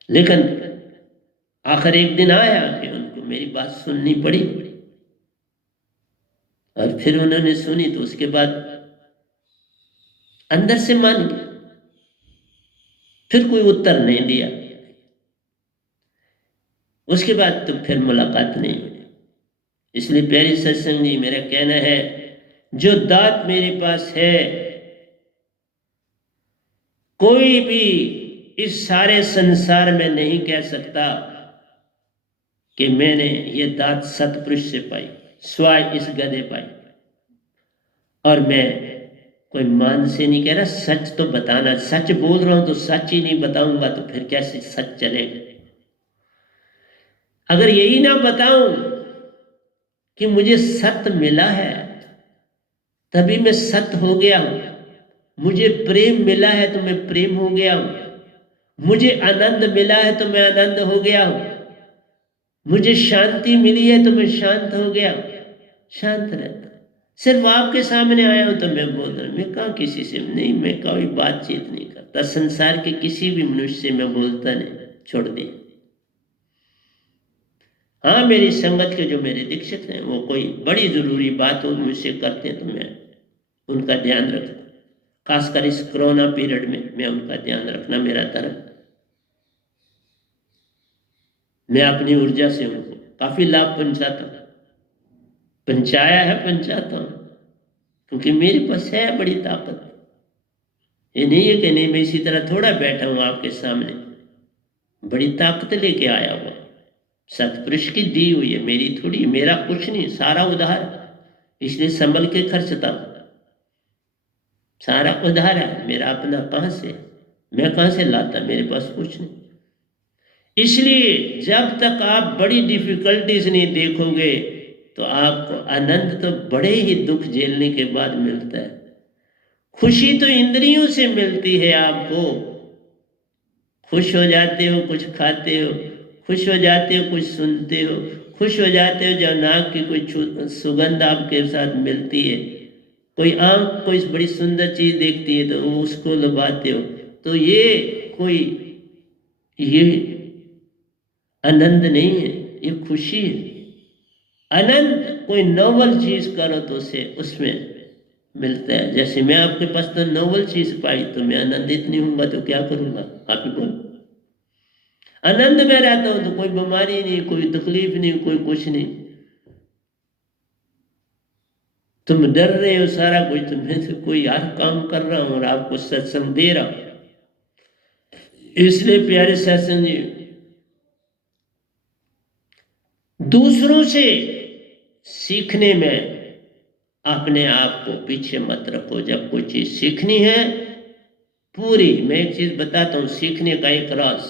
लेकिन आखिर एक दिन आया कि उनको मेरी बात सुननी पड़ी, और फिर उन्होंने सुनी, तो उसके बाद अंदर से मान गए। फिर कोई उत्तर नहीं दिया। उसके बाद तो फिर मुलाकात नहीं हुई। इसलिए प्यारी सत्संग जी, मेरा कहना है, जो दात मेरे पास है, कोई भी इस सारे संसार में नहीं कह सकता कि मैंने ये दात सतपुरुष से पाई, स्वाय इस गधे पाई। और मैं कोई मान से नहीं कह रहा, सच तो बताना। सच बोल रहा हूं तो सच ही नहीं बताऊंगा तो फिर कैसे सच चलेगा। अगर यही ना बताऊं कि मुझे सत्य मिला है, तभी मैं सत्य हो गया हूं। मुझे प्रेम मिला है तो मैं प्रेम हो गया हूं। मुझे आनंद मिला है तो मैं आनंद हो गया हूं। मुझे शांति मिली है तो मैं शांत हो गया हूं। शांत रहता, सिर्फ आपके सामने आया हूं तो मैं बोल रहा हूं। मैं कहाँ किसी से नहीं, मैं कोई बातचीत नहीं करता। संसार के किसी भी मनुष्य से मैं बोलता नहीं, छोड़ दिया। हाँ, मेरी संगत के जो मेरे दीक्षित हैं, वो कोई बड़ी जरूरी बात हो मुझसे करते हैं तो मैं उनका ध्यान रखता। खासकर इस कोरोना पीरियड में मैं उनका ध्यान रखना मेरा धर्म। मैं अपनी ऊर्जा से उनको काफी लाभ पहुंचाया है, पहुंचाता हूं, क्योंकि मेरे पास है बड़ी ताकत। ये नहीं है कि नहीं, मैं इसी तरह थोड़ा बैठा हूं आपके सामने, बड़ी ताकत लेके आया हुआ। सतपुरुष की दी हुई है, मेरी थोड़ी, मेरा कुछ नहीं, सारा उधार। इसलिए संभल के खर्चता हूं, सारा उधार है मेरा। अपना कहां से, मैं कहां से लाता, मेरे पास कुछ नहीं। इसलिए जब तक आप बड़ी डिफिकल्टीज नहीं देखोगे, तो आपको आनंद तो बड़े ही दुख झेलने के बाद मिलता है। खुशी तो इंद्रियों से मिलती है आपको। खुश हो जाते हो, कुछ खाते हो, खुश हो जाते हो, कुछ सुनते हो, खुश हो जाते हो जब नाक की कोई सुगंध आपके साथ मिलती है। कोई आंख कोई बड़ी सुंदर चीज देखती है तो उसको लुभाते हो। तो ये आनंद नहीं है, ये खुशी है। आनंद कोई नोबल चीज करो तो उसे उसमें मिलता है। जैसे मैं आपके पास तो नोबल चीज पाई तो मैं आनंदित नहीं हूंगा तो क्या करूंगा, आप ही बोलो। आनंद में रहता हूं तो कोई बीमारी नहीं, कोई तकलीफ नहीं, कोई कुछ नहीं। तुम डर रहे हो सारा कुछ, तो मैं तो कोई यार काम कर रहा हूं और आपको सत्संग दे रहा हूं। इसलिए प्यारे सत्संग जी, दूसरों से सीखने में अपने आप को पीछे मत रखो। जब कोई चीज सीखनी है पूरी, मैं एक चीज बताता हूं, सीखने का एक राज।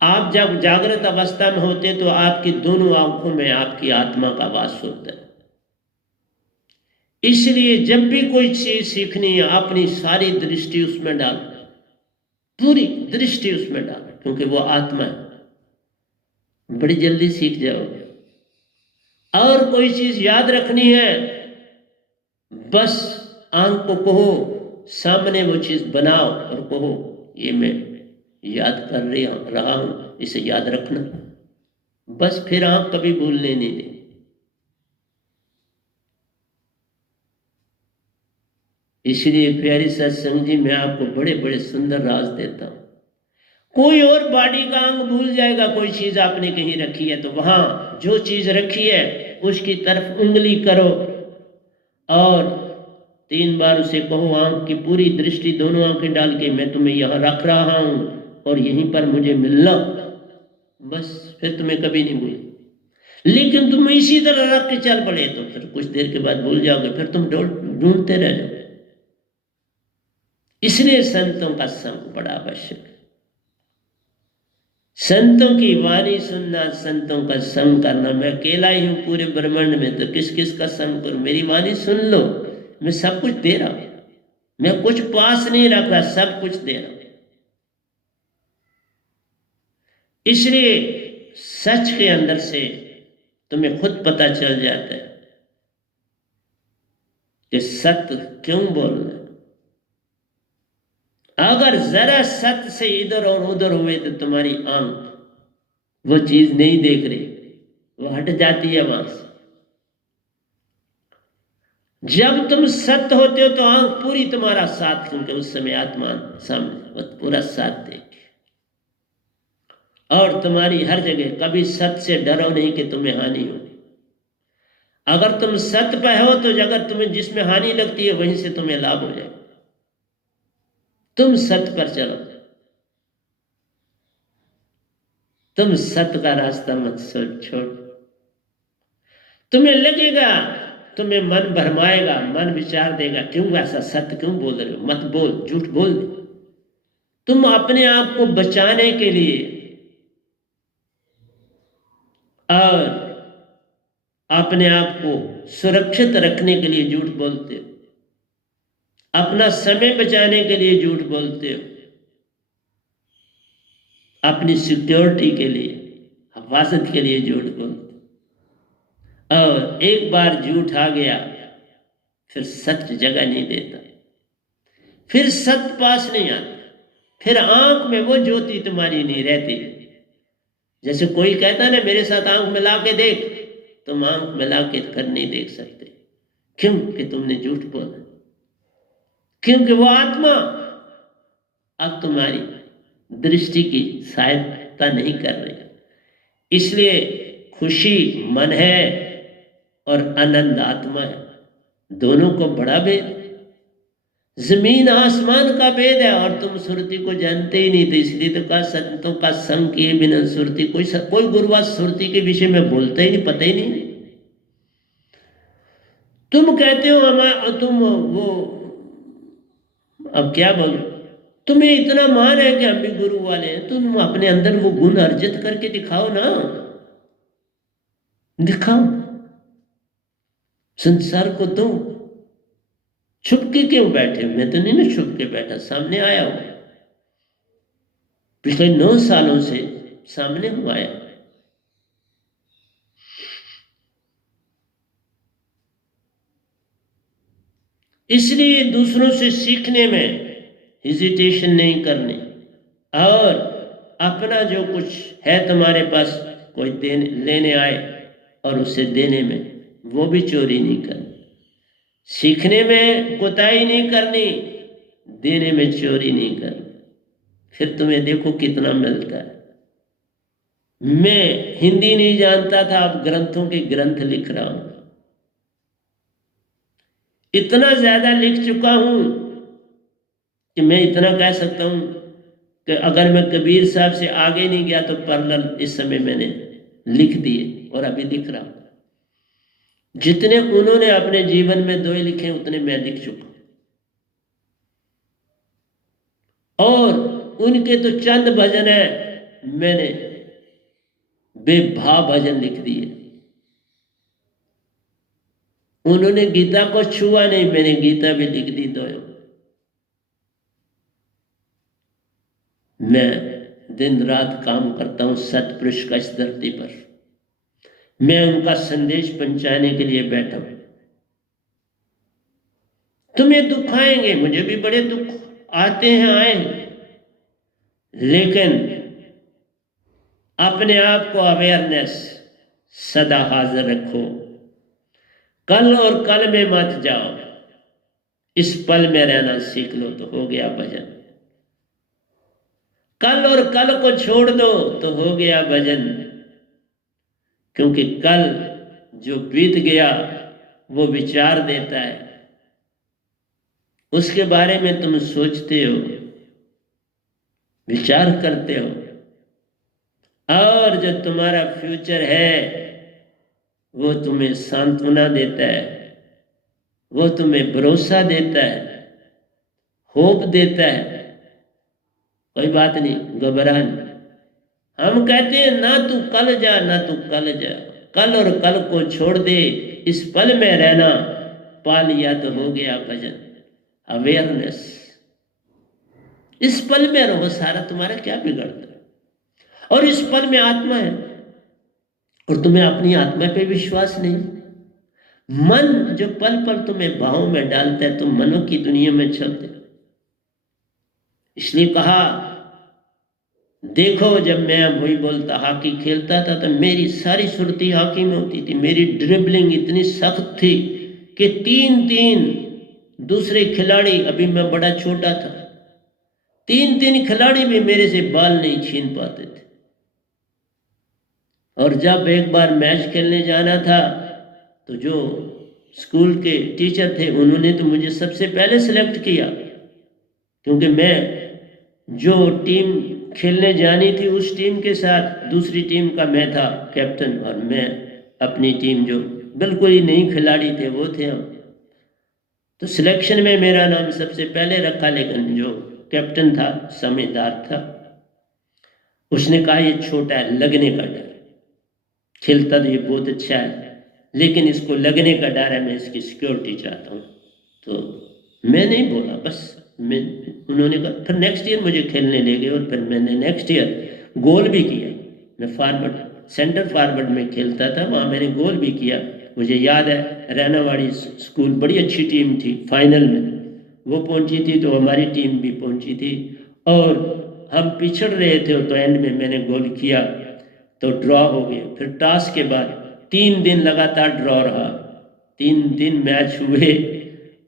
आप जब जागृत अवस्था में होते तो आपकी दोनों आंखों में आपकी आत्मा का वास होता है। इसलिए जब भी कोई चीज सीखनी है अपनी सारी दृष्टि उसमें डालो, पूरी दृष्टि उसमें डालो, क्योंकि वो आत्मा है, बड़ी जल्दी सीख जाओगे। और कोई चीज याद रखनी है, बस आंख को कहो, सामने वो चीज बनाओ और कहो ये मैं याद कर रहा हूं, इसे याद रखना। बस फिर आंख कभी भूलने नहीं दे। इसलिए प्यारी सत्संग जी, मैं आपको बड़े बड़े सुंदर राज देता हूं। कोई और बॉडी का अंग भूल जाएगा, कोई चीज आपने कहीं रखी है तो वहां जो चीज रखी है उसकी तरफ उंगली करो और 3 बार उसे कहो, आंख की पूरी दृष्टि दोनों आंखें डाल के, मैं तुम्हें यहां रख रहा हूं और यहीं पर मुझे मिलना। बस फिर तुम्हें कभी नहीं भूल। लेकिन तुम इसी तरह रख के चल पड़े तो फिर कुछ देर के बाद भूल जाओगे, फिर तुम ढूंढते रह जाओगे। इसलिए संतों का संग बड़ा आवश्यक है। संतों की वाणी सुनना, संतों का संग करना। मैं अकेला ही हूं पूरे ब्रह्मांड में, तो किस किस का संग करूं? मेरी वाणी सुन लो, मैं सब कुछ दे रहा हूं, मैं कुछ पास नहीं रख रहा, सब कुछ दे रहा हूं। इसलिए सच के अंदर से तुम्हें खुद पता चल जाता है कि सत्य क्यों बोलना। अगर जरा सत्य से इधर और उधर हुए तो तुम्हारी आंख वो चीज नहीं देख रही, वो हट जाती है वहां से। जब तुम सत्य होते हो तो आंख पूरी तुम्हारा साथ, क्योंकि उस समय आत्मा सामने पूरा साथ देगी और तुम्हारी हर जगह। कभी सत्य से डरो नहीं कि तुम्हें हानि हो। अगर तुम सत्य पे हो तो अगर तुम्हें जिसमें हानि लगती है वहीं से तुम्हें लाभ हो जाए। तुम सत्य पर चलो, तुम सत्य का रास्ता मत छोड़। तुम्हें लगेगा, तुम्हें मन भरमाएगा, मन विचार देगा, क्यों ऐसा सत्य क्यों बोल रहे हो, मत बोल, झूठ बोल दे। तुम अपने आप को बचाने के लिए और अपने आप को सुरक्षित रखने के लिए झूठ बोलते हो, अपना समय बचाने के लिए झूठ बोलते हो, अपनी सिक्योरिटी के लिए, हिफाजत के लिए झूठ बोलते हो। और एक बार झूठ आ गया फिर सत्य जगह नहीं देता, फिर सत्य पास नहीं आता, फिर आंख में वो ज्योति तुम्हारी नहीं रहती। जैसे कोई कहता है ना, मेरे साथ आंख मिला के देख, तुम आंख मिला के कर नहीं देख सकते। क्यों? कि तुमने झूठ बोला, क्योंकि वो आत्मा अब तुम्हारी दृष्टि की सहायता नहीं कर रही। इसलिए खुशी मन है और आनंद आत्मा है, दोनों को बड़ा भेद, जमीन आसमान का भेद है। और तुम सुरति को जानते ही नहीं, तो इसलिए तो कहा संतों का संग किए बिना सुरति। कोई गुरुवार सुरति के विषय में बोलता ही नहीं, पता ही नहीं। तुम कहते हो हमारा, तुम वो, अब क्या बोलो, तुम्हें इतना मान है कि हम भी गुरु वाले हैं, तुम अपने अंदर वो गुण अर्जित करके दिखाओ ना, दिखाओ, संसार को दो। छुप के क्यों बैठे? मैं तो नहीं ना छुप के बैठा, सामने आया हूं, पिछले 9 सालों से सामने हुआ है। इसलिए दूसरों से सीखने में हेजिटेशन नहीं करनी, और अपना जो कुछ है तुम्हारे पास, कोई लेने आए और उसे देने में, वो भी चोरी नहीं करनी। सीखने में कोताही नहीं करनी, देने में चोरी नहीं करनी। फिर तुम्हें देखो कितना मिलता है। मैं हिंदी नहीं जानता था, अब ग्रंथों के ग्रंथ लिख रहा हूं। इतना ज्यादा लिख चुका हूं कि मैं इतना कह सकता हूं कि अगर मैं कबीर साहब से आगे नहीं गया तो पैरेलल इस समय मैंने लिख दिए और अभी लिख रहा हूं। जितने उन्होंने अपने जीवन में दोहे लिखे उतने मैं लिख चुका। और उनके तो चंद भजन है, मैंने बेभाव भजन लिख दिए। उन्होंने गीता को छुआ नहीं, मैंने गीता भी लिख दी। तो मैं दिन रात काम करता हूं सतपुरुष का इस धरती पर। मैं उनका संदेश पहुंचाने के लिए बैठा हूं। तुम्हें दुख आएंगे, मुझे भी बड़े दुख आते हैं, आए, लेकिन अपने आप को अवेयरनेस सदा हाजिर रखो। कल और कल में मत जाओ, इस पल में रहना सीख लो तो हो गया भजन। कल और कल को छोड़ दो तो हो गया भजन। क्योंकि कल जो बीत गया वो विचार देता है, उसके बारे में तुम सोचते हो, विचार करते हो। और जो तुम्हारा फ्यूचर है वो तुम्हें सांत्वना देता है, वो तुम्हें भरोसा देता है, होप देता है। कोई बात नहीं, घबरा नहीं। हम कहते हैं ना तू कल जा, ना तू कल जा, कल और कल को छोड़ दे, इस पल में रहना, पा लिया तो हो गया भजन। अवेयरनेस, इस पल में रहो, सारा तुम्हारा क्या बिगड़ता है। और इस पल में आत्मा है और तुम्हें अपनी आत्मा पे विश्वास नहीं। मन जो पल पल तुम्हें भाव में डालता है, तुम मनों की दुनिया में चलते हो। इसलिए कहा, देखो जब मैं वही बोलता हॉकी खेलता था तो मेरी सारी सुरती हॉकी में होती थी। मेरी ड्रिबलिंग इतनी सख्त थी कि 3-3 दूसरे खिलाड़ी, अभी मैं बड़ा छोटा था, 3-3 खिलाड़ी भी मेरे से बाल नहीं छीन पाते थे। और जब एक बार मैच खेलने जाना था तो जो स्कूल के टीचर थे उन्होंने तो मुझे सबसे पहले सिलेक्ट किया, क्योंकि मैं जो टीम खेलने जानी थी उस टीम के साथ दूसरी टीम का मैं था कैप्टन, और मैं अपनी टीम जो बिल्कुल ही नई खिलाड़ी थे वो थे हम। तो सिलेक्शन में मेरा नाम सबसे पहले रखा, लेकिन जो कैप्टन था, समझदार था, उसने कहा ये छोटा है, लगने का डर, खेलता तो ये बहुत अच्छा है लेकिन इसको लगने का डर है, मैं इसकी सिक्योरिटी चाहता हूँ। तो मैं नहीं बोला, बस मैं, उन्होंने कहा। फिर नेक्स्ट ईयर मुझे खेलने ले गए और फिर मैंने नेक्स्ट ईयर गोल भी किया। मैं फॉरवर्ड, सेंटर फॉरवर्ड में खेलता था, वहाँ मैंने गोल भी किया। मुझे याद है रैनावाड़ी स्कूल बड़ी अच्छी टीम थी, फाइनल में वो पहुंची थी तो हमारी टीम भी पहुंची थी और हम पिछड़ रहे थे, तो एंड में मैंने गोल किया तो ड्रॉ हो गए। फिर टॉस के बाद 3 दिन लगातार ड्रॉ रहा, 3 दिन मैच हुए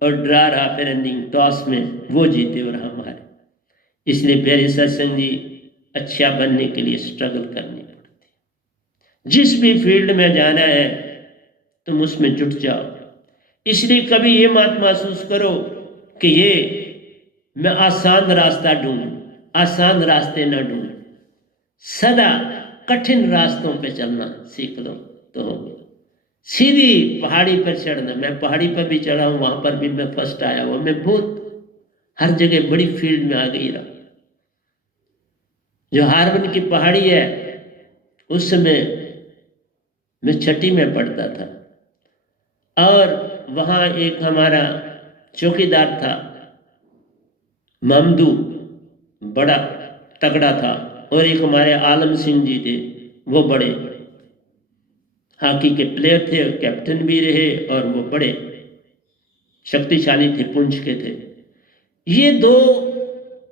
और ड्रा रहा, फिर एंडिंग टॉस में वो जीते और हम हारे। इसलिए प्यारे सत्संग जी, अच्छा बनने के लिए स्ट्रगल करनी पड़ती है। जिस भी फील्ड में जाना है तुम उसमें जुट जाओ। इसलिए कभी ये मत महसूस करो कि ये मैं आसान रास्ता ढूंढूं, आसान रास्ते ना ढूंढ। सदा कठिन रास्तों पे चलना सीख लो तो सीधी पहाड़ी पर चढ़ना। मैं पहाड़ी पर भी चढ़ा हूँ, वहां पर भी मैं फर्स्ट आया हुआ। मैं बहुत हर जगह बड़ी फील्ड में आ गई रहा। जो हारवन की पहाड़ी है उस समय मैं 6ठी में पढ़ता था और वहाँ एक हमारा चौकीदार था ममदू, बड़ा तगड़ा था, और एक हमारे आलम सिंह जी थे, वो बड़े हॉकी के प्लेयर थे, कैप्टन भी रहे और वो बड़े शक्तिशाली थे, पुंछ के थे। ये दो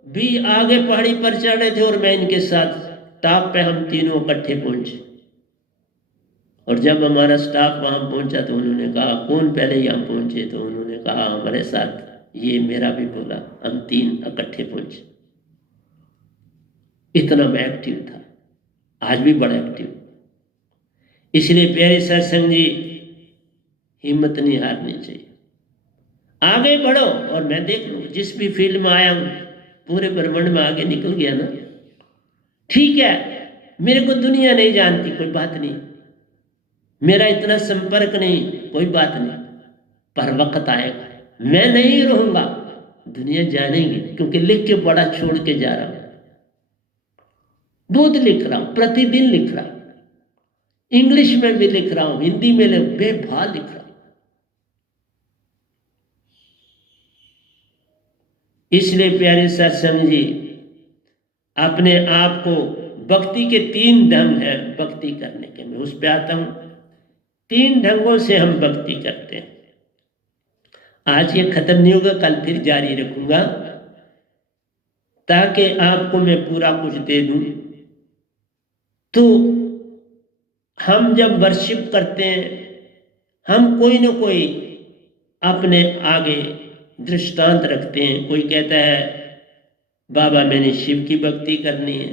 भी आगे पहाड़ी पर चढ़ रहे थे और मैं इनके साथ टॉप पे, हम तीनों इकट्ठे पहुंचे और जब हमारा स्टाफ वहाँ पहुँचा तो उन्होंने कहा कौन पहले यहाँ पहुँचे, तो उन्होंने कहा हमारे साथ ये मेरा भी बोला, हम 3 इकट्ठे पहुँचे। इतना मैं एक्टिव था, आज भी बड़ा एक्टिव। इसलिए प्यारे सत्संग जी, हिम्मत नहीं हारनी चाहिए, आगे बढ़ो। और मैं देख लूँ जिस भी फील्ड में आया हूँ पूरे ब्रह्मांड में आगे निकल गया ना, ठीक है। मेरे को दुनिया नहीं जानती, कोई बात नहीं, मेरा इतना संपर्क नहीं, कोई बात नहीं, पर वक्त आएगा मैं नहीं रहूंगा, दुनिया जानेगी, क्योंकि लिख के बड़ा छोड़ के जा रहा हूं। बहुत लिख रहा हूं, प्रतिदिन लिख रहा हूं, इंग्लिश में भी लिख रहा हूं, हिंदी में बेभाव लिख रहा हूं। इसलिए प्यारे सत्संग जी, अपने आप को, भक्ति के 3 ढंग है भक्ति करने के, मैं उस पर आता हूं। 3 ढंगों से हम भक्ति करते हैं। आज ये खत्म नहीं होगा, कल फिर जारी रखूंगा, ताकि आपको मैं पूरा कुछ दे दूं। तो हम जब वर्शिप करते हैं, हम कोई ना कोई अपने आगे दृष्टांत रखते हैं। कोई कहता है बाबा मैंने शिव की भक्ति करनी है,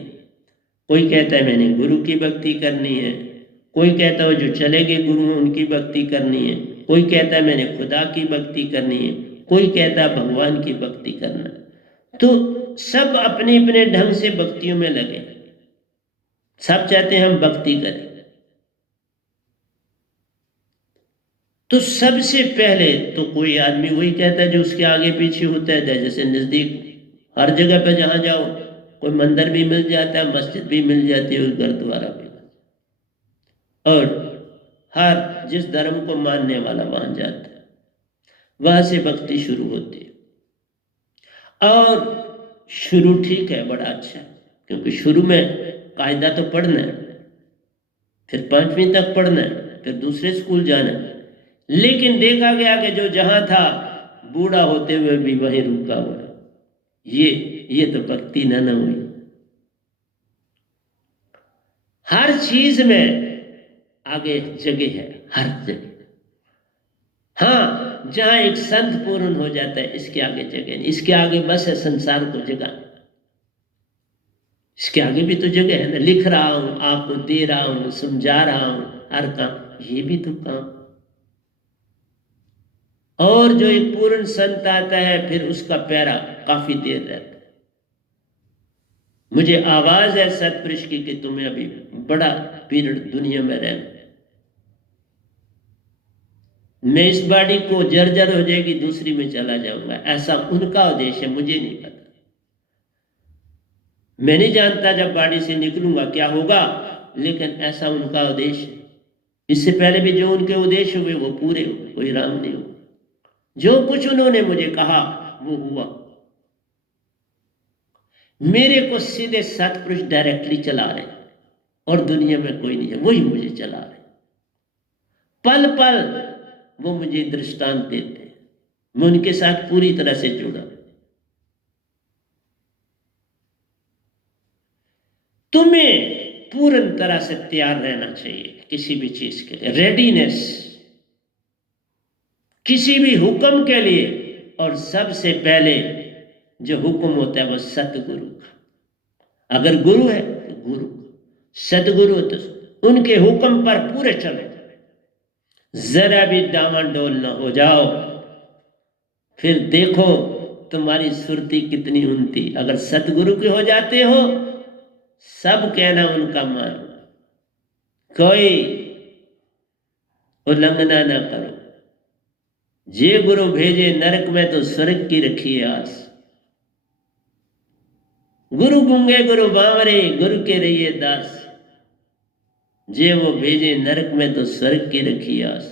कोई कहता है मैंने गुरु की भक्ति करनी है, कोई कहता है जो चले गए गुरु हैं उनकी भक्ति करनी है, कोई कहता है मैंने खुदा की भक्ति करनी है, कोई कहता है भगवान की भक्ति करना है। तो सब अपने अपने ढंग से भक्तियों में लगे, सब चाहते हैं हम भक्ति करें। तो सबसे पहले तो कोई आदमी वही कहता है जो उसके आगे पीछे होता है। जैसे नजदीक हर जगह पे जहां जाओ कोई मंदिर भी मिल जाता है, मस्जिद भी मिल जाती है, गुरुद्वारा भी, और हर जिस धर्म को मानने वाला वहां जाता है, वहां से भक्ति शुरू होती है। और शुरू ठीक है, बड़ा अच्छा है, क्योंकि शुरू में कायदा तो पढ़ना है, फिर 5वीं तक पढ़ना है, फिर दूसरे स्कूल जाना है। लेकिन देखा गया कि जो जहां था बूढ़ा होते हुए भी वहीं रुका हुआ है। ये तो भक्ति न हुई। हर चीज में आगे जगह है, हर जगह। हाँ, जहां एक संत पूर्ण हो जाता है इसके आगे जगह नहीं, इसके आगे बस है संसार को जगह, इसके आगे भी तो जगह है ना। लिख रहा हूं, आपको दे रहा हूं, समझा रहा हूं, हर काम, ये भी तो काम। और जो एक पूर्ण संत आता है फिर उसका पैरा काफी देर रहता है। मुझे आवाज है सतपुरुष की कि तुम्हें अभी बड़ा पीरियड दुनिया में रहना है, मैं इस बॉडी को जर्जर हो जाएगी दूसरी में चला जाऊंगा, ऐसा उनका उद्देश्य है, मुझे नहीं पता। मैं नहीं जानता जब बॉडी से निकलूंगा क्या होगा, लेकिन ऐसा उनका उद्देश्य है। इससे पहले भी जो उनके उद्देश्य हुए वो पूरे हुए, कोई राम नहीं हुआ। जो कुछ उन्होंने मुझे कहा वो हुआ। मेरे को सीधे सतपुरुष डायरेक्टली चला रहे और दुनिया में कोई नहीं है, वही मुझे चला रहे। पल पल वो मुझे दृष्टांत देते हैं, मैं उनके साथ पूरी तरह से जुड़ा। तुम्हें पूर्ण तरह से तैयार रहना चाहिए किसी भी चीज के लिए, रेडीनेस किसी भी हुक्म के लिए। और सबसे पहले जो हुक्म होता है वो सतगुरु का। अगर गुरु है तो गुरु, सतगुरु तो उनके हुक्म पर पूरे चलो, जरा भी डामाडोल न हो जाओ। फिर देखो तुम्हारी सुरती कितनी उन्नति। अगर सतगुरु के हो जाते हो, सब कहना उनका मानो, कोई उल्लंघना ना करो। जे गुरु भेजे नरक में तो स्वर्ग की रखिए आस। गुरु गूंगे गुरु बावरे, गुरु के रहिए दास। जे वो भेजे नरक में तो स्वर्ग की रखिए आस।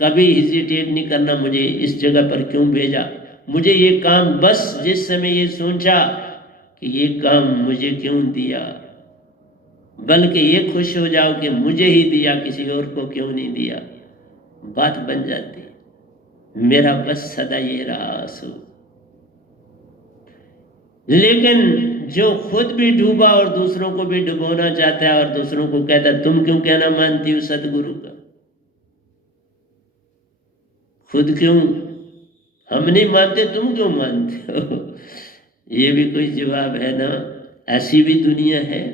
कभी हिजिटेट नहीं करना, मुझे इस जगह पर क्यों भेजा, मुझे ये काम, बस जिस समय ये सोचा कि ये काम मुझे क्यों दिया, बल्कि ये खुश हो जाओ कि मुझे ही दिया, किसी और को क्यों नहीं दिया, बात बन जाती। मेरा बस सदा ये रहा आंसू। लेकिन जो खुद भी डूबा और दूसरों को भी डुबोना चाहता है और दूसरों को कहता है तुम क्यों कहना मानती हो सतगुरु का, खुद क्यों हम नहीं मानते, तुम क्यों मानते हो? ये भी कोई जवाब है ना? ऐसी भी दुनिया है।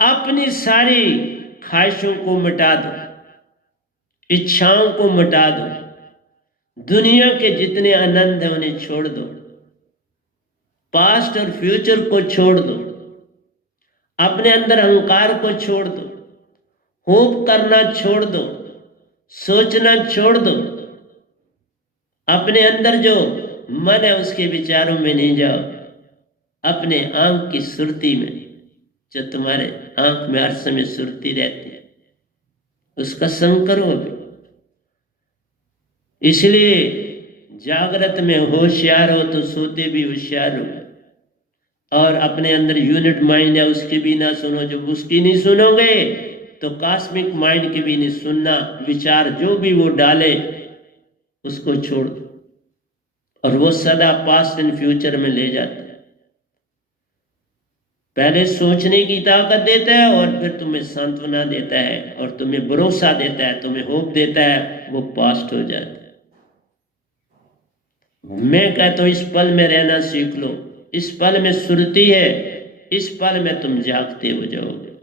अपनी सारी ख्वाहिशों को मिटा दो, इच्छाओं को मिटा दो, दुनिया के जितने आनंद हैं उन्हें छोड़ दो, पास्ट और फ्यूचर को छोड़ दो, अपने अंदर अहंकार को छोड़ दो, होप करना छोड़ दो, सोचना छोड़ दो, अपने अंदर जो मन है उसके विचारों में नहीं जाओ, अपने आंख की सुरती में, जो तुम्हारे आंख में हर समय सुरती रहती है, उसका संग करो अभी। इसलिए जागृत में होशियार हो तो सोते भी होशियार हो, और अपने अंदर यूनिट माइंड है उसकी भी ना सुनो। जब उसकी नहीं सुनोगे तो कॉस्मिक माइंड की भी नहीं सुनना। विचार जो भी वो डाले उसको छोड़ दो, और वो सदा पास्ट एंड फ्यूचर में ले जाता है। पहले सोचने की ताकत देता है और फिर तुम्हें सांत्वना देता है और तुम्हें भरोसा देता है, तुम्हें होप देता है, वो पास्ट हो जाता है। मैं कहता हूं इस पल में रहना सीख लो। इस पल में सुरती है, इस पल में तुम जागते हो जाओगे।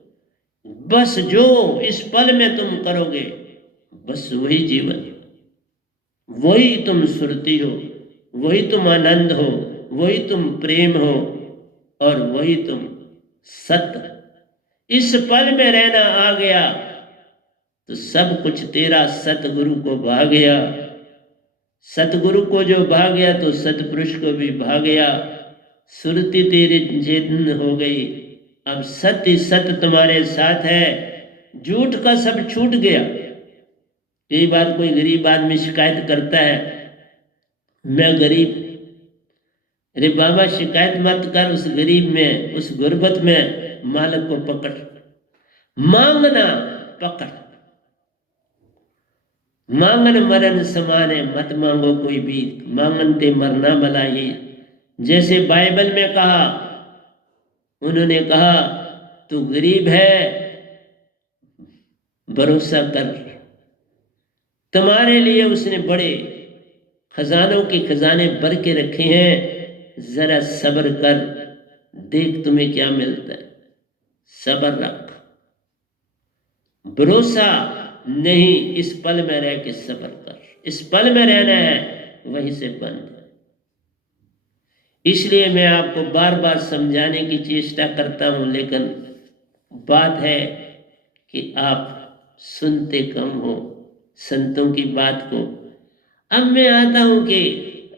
बस जो इस पल में तुम करोगे, बस वही जीवन, वही तुम सुरती हो, वही तुम आनंद हो, वही तुम प्रेम हो, और वही तुम सत्य। इस पल में रहना आ गया तो सब कुछ तेरा सतगुरु को भा गया। सतगुरु को जो भा गया तो सतपुरुष को भी भा गया। सुरती तेरी जिन हो गई, अब सत्य सत्य तुम्हारे साथ है। झूठ का सब छूट गया। कई बार कोई गरीब आदमी शिकायत करता है, मैं गरीब। अरे बाबा शिकायत मत कर उस गरीब में, उस गुर्बत में मालिक को पकड़, मांगना पकड़। मांगन मरण समाने, मत मांगो कोई भी, मांगनते मरना भलाई। जैसे बाइबल में कहा, उन्होंने कहा तू गरीब है, भरोसा कर, तुम्हारे लिए उसने बड़े खजानों के खजाने भर के रखे हैं, जरा सब्र कर, देख तुम्हें क्या मिलता है। सब्र रख, भरोसा नहीं, इस पल में रह के सब्र कर। इस पल में रहना है, वहीं से बंद। इसलिए मैं आपको बार बार समझाने की चेष्टा करता हूं, लेकिन बात है कि आप सुनते कम हो संतों की बात को। अब मैं आता हूं कि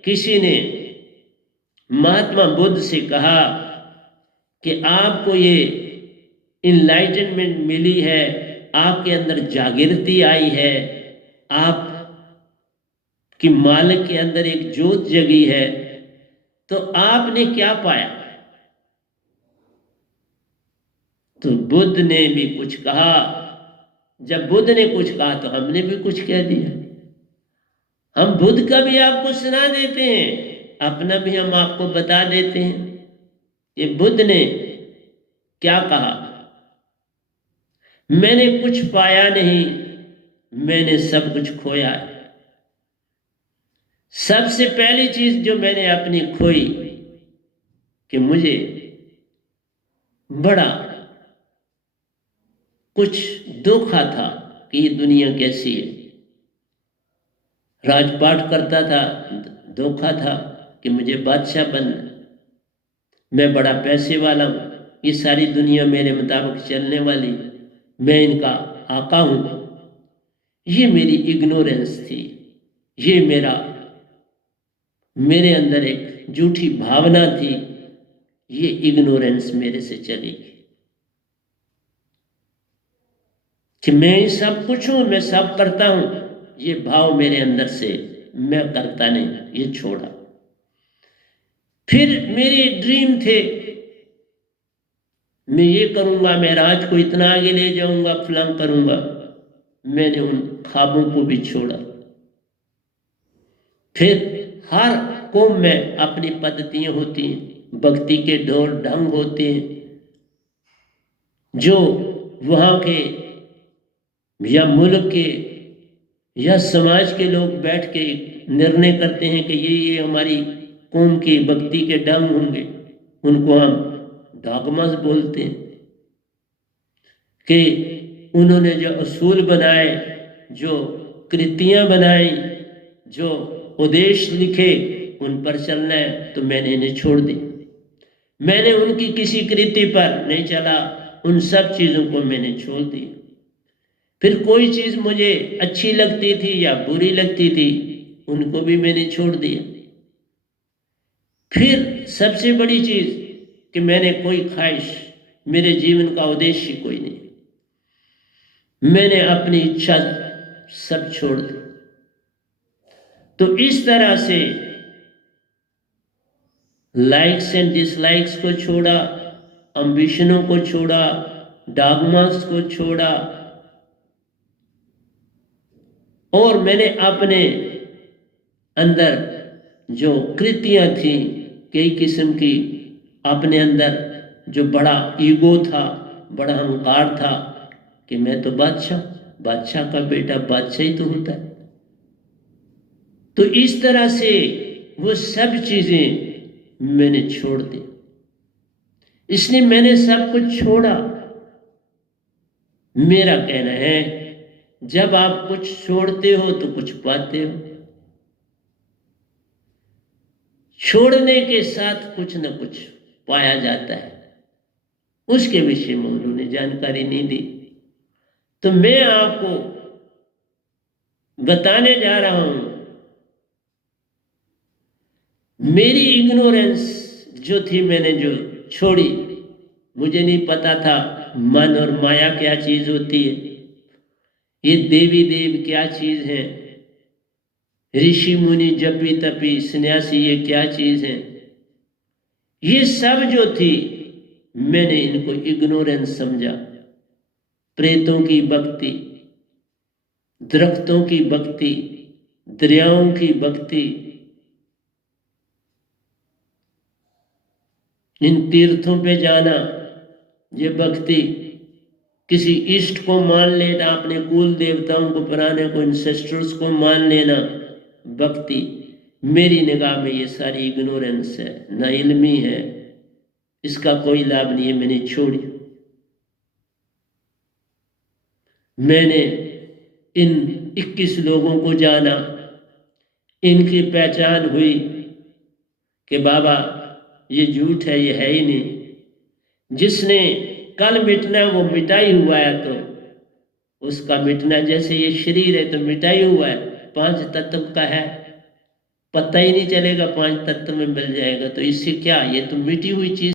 किसी ने महात्मा बुद्ध से कहा कि आपको ये इनलाइटनमेंट मिली है, आपके अंदर जागृति आई है, आप कि मालिक के अंदर एक ज्योत जगी है, तो आपने क्या पाया? तो बुद्ध ने भी कुछ कहा। जब बुद्ध ने कुछ कहा तो हमने भी कुछ कह दिया। हम बुद्ध का भी आपको सुना देते हैं, अपना भी हम आपको बता देते हैं। ये बुद्ध ने क्या कहा? मैंने कुछ पाया नहीं, मैंने सब कुछ खोया है। सबसे पहली चीज जो मैंने अपनी खोई कि मुझे बड़ा कुछ धोखा था कि ये दुनिया कैसी है। राजपाट करता था, धोखा था कि मुझे बादशाह बनना, मैं बड़ा पैसे वाला हूं, ये सारी दुनिया मेरे मुताबिक चलने वाली, मैं इनका आका हूं। ये मेरी इग्नोरेंस थी, ये मेरे अंदर एक झूठी भावना थी, ये इग्नोरेंस मेरे से चली गई कि मैं सब कुछ हूं, मैं सब करता हूं। ये भाव मेरे अंदर से मैं करता नहीं, ये छोड़ा। फिर मेरे ड्रीम थे, मैं ये करूंगा, मैं राज को इतना आगे ले जाऊंगा, फलां करूंगा। मैंने उन ख्वाबों को भी छोड़ा। फिर हर कौम में अपनी पद्धतियां होती हैं, भक्ति के ढोल ढंग होते हैं, जो वहां के या मुल्क के या समाज के लोग बैठ के निर्णय करते हैं कि ये हमारी कौम की भक्ति के ढंग होंगे, उनको हम डॉगमास बोलते हैं कि उन्होंने जो असूल बनाए, जो कृतियां बनाई, जो उपदेश लिखे, उन पर चलना है, तो मैंने इन्हें छोड़ दिया। मैंने उनकी किसी कृति पर नहीं चला, उन सब चीज़ों को मैंने छोड़ दिया। फिर कोई चीज़ मुझे अच्छी लगती थी या बुरी लगती थी, उनको भी मैंने छोड़ दिया। फिर सबसे बड़ी चीज़ कि मैंने कोई ख्वाहिश, मेरे जीवन का उद्देश्य कोई नहीं, मैंने अपनी इच्छा सब छोड़ दी। तो इस तरह से लाइक्स एंड डिसलाइक्स को छोड़ा, अम्बिशनों को छोड़ा, डॉगमास को छोड़ा, और मैंने अपने अंदर जो कृतियां थी कई किस्म की, अपने अंदर जो बड़ा ईगो था, बड़ा अहंकार था कि मैं तो बादशाह, बादशाह का बेटा बादशाह ही तो होता है। तो इस तरह से वो सब चीजें मैंने छोड़ दी। इसलिए मैंने सब कुछ छोड़ा। मेरा कहना है, जब आप कुछ छोड़ते हो तो कुछ पाते हो। छोड़ने के साथ कुछ न कुछ पाया जाता है। उसके विषय में उन्होंने जानकारी नहीं दी। तो मैं आपको बताने जा रहा हूं, मेरी इग्नोरेंस जो थी, मैंने जो छोड़ी, मुझे नहीं पता था मन और माया क्या चीज होती है, ये देवी देव क्या चीज है, ऋषि मुनि जपी तपी सन्यासी ये क्या चीज है। ये सब जो थी मैंने इनको इग्नोरेंस समझा। प्रेतों की भक्ति, दरख्तों की भक्ति, दरियाओं की भक्ति, इन तीर्थों पे जाना, ये भक्ति, किसी इष्ट को मान लेना, अपने कुल देवताओं को, पुराने को, इंसेस्टर्स को मान लेना, भक्ति, मेरी निगाह में ये सारी इग्नोरेंस है, ना इल्मी है, इसका कोई लाभ नहीं है, मैंने छोड़ी। मैंने इन 21 लोगों को जाना, इनकी पहचान हुई कि बाबा ये झूठ है, ये है ही नहीं। जिसने कल मिटना वो मिटा ही हुआ है, तो उसका मिटना, जैसे ये शरीर है तो मिटा ही हुआ है, 5 तत्व का है, पता ही नहीं चलेगा 5 तत्व में मिल जाएगा, तो इससे क्या, ये तो मिटी हुई चीज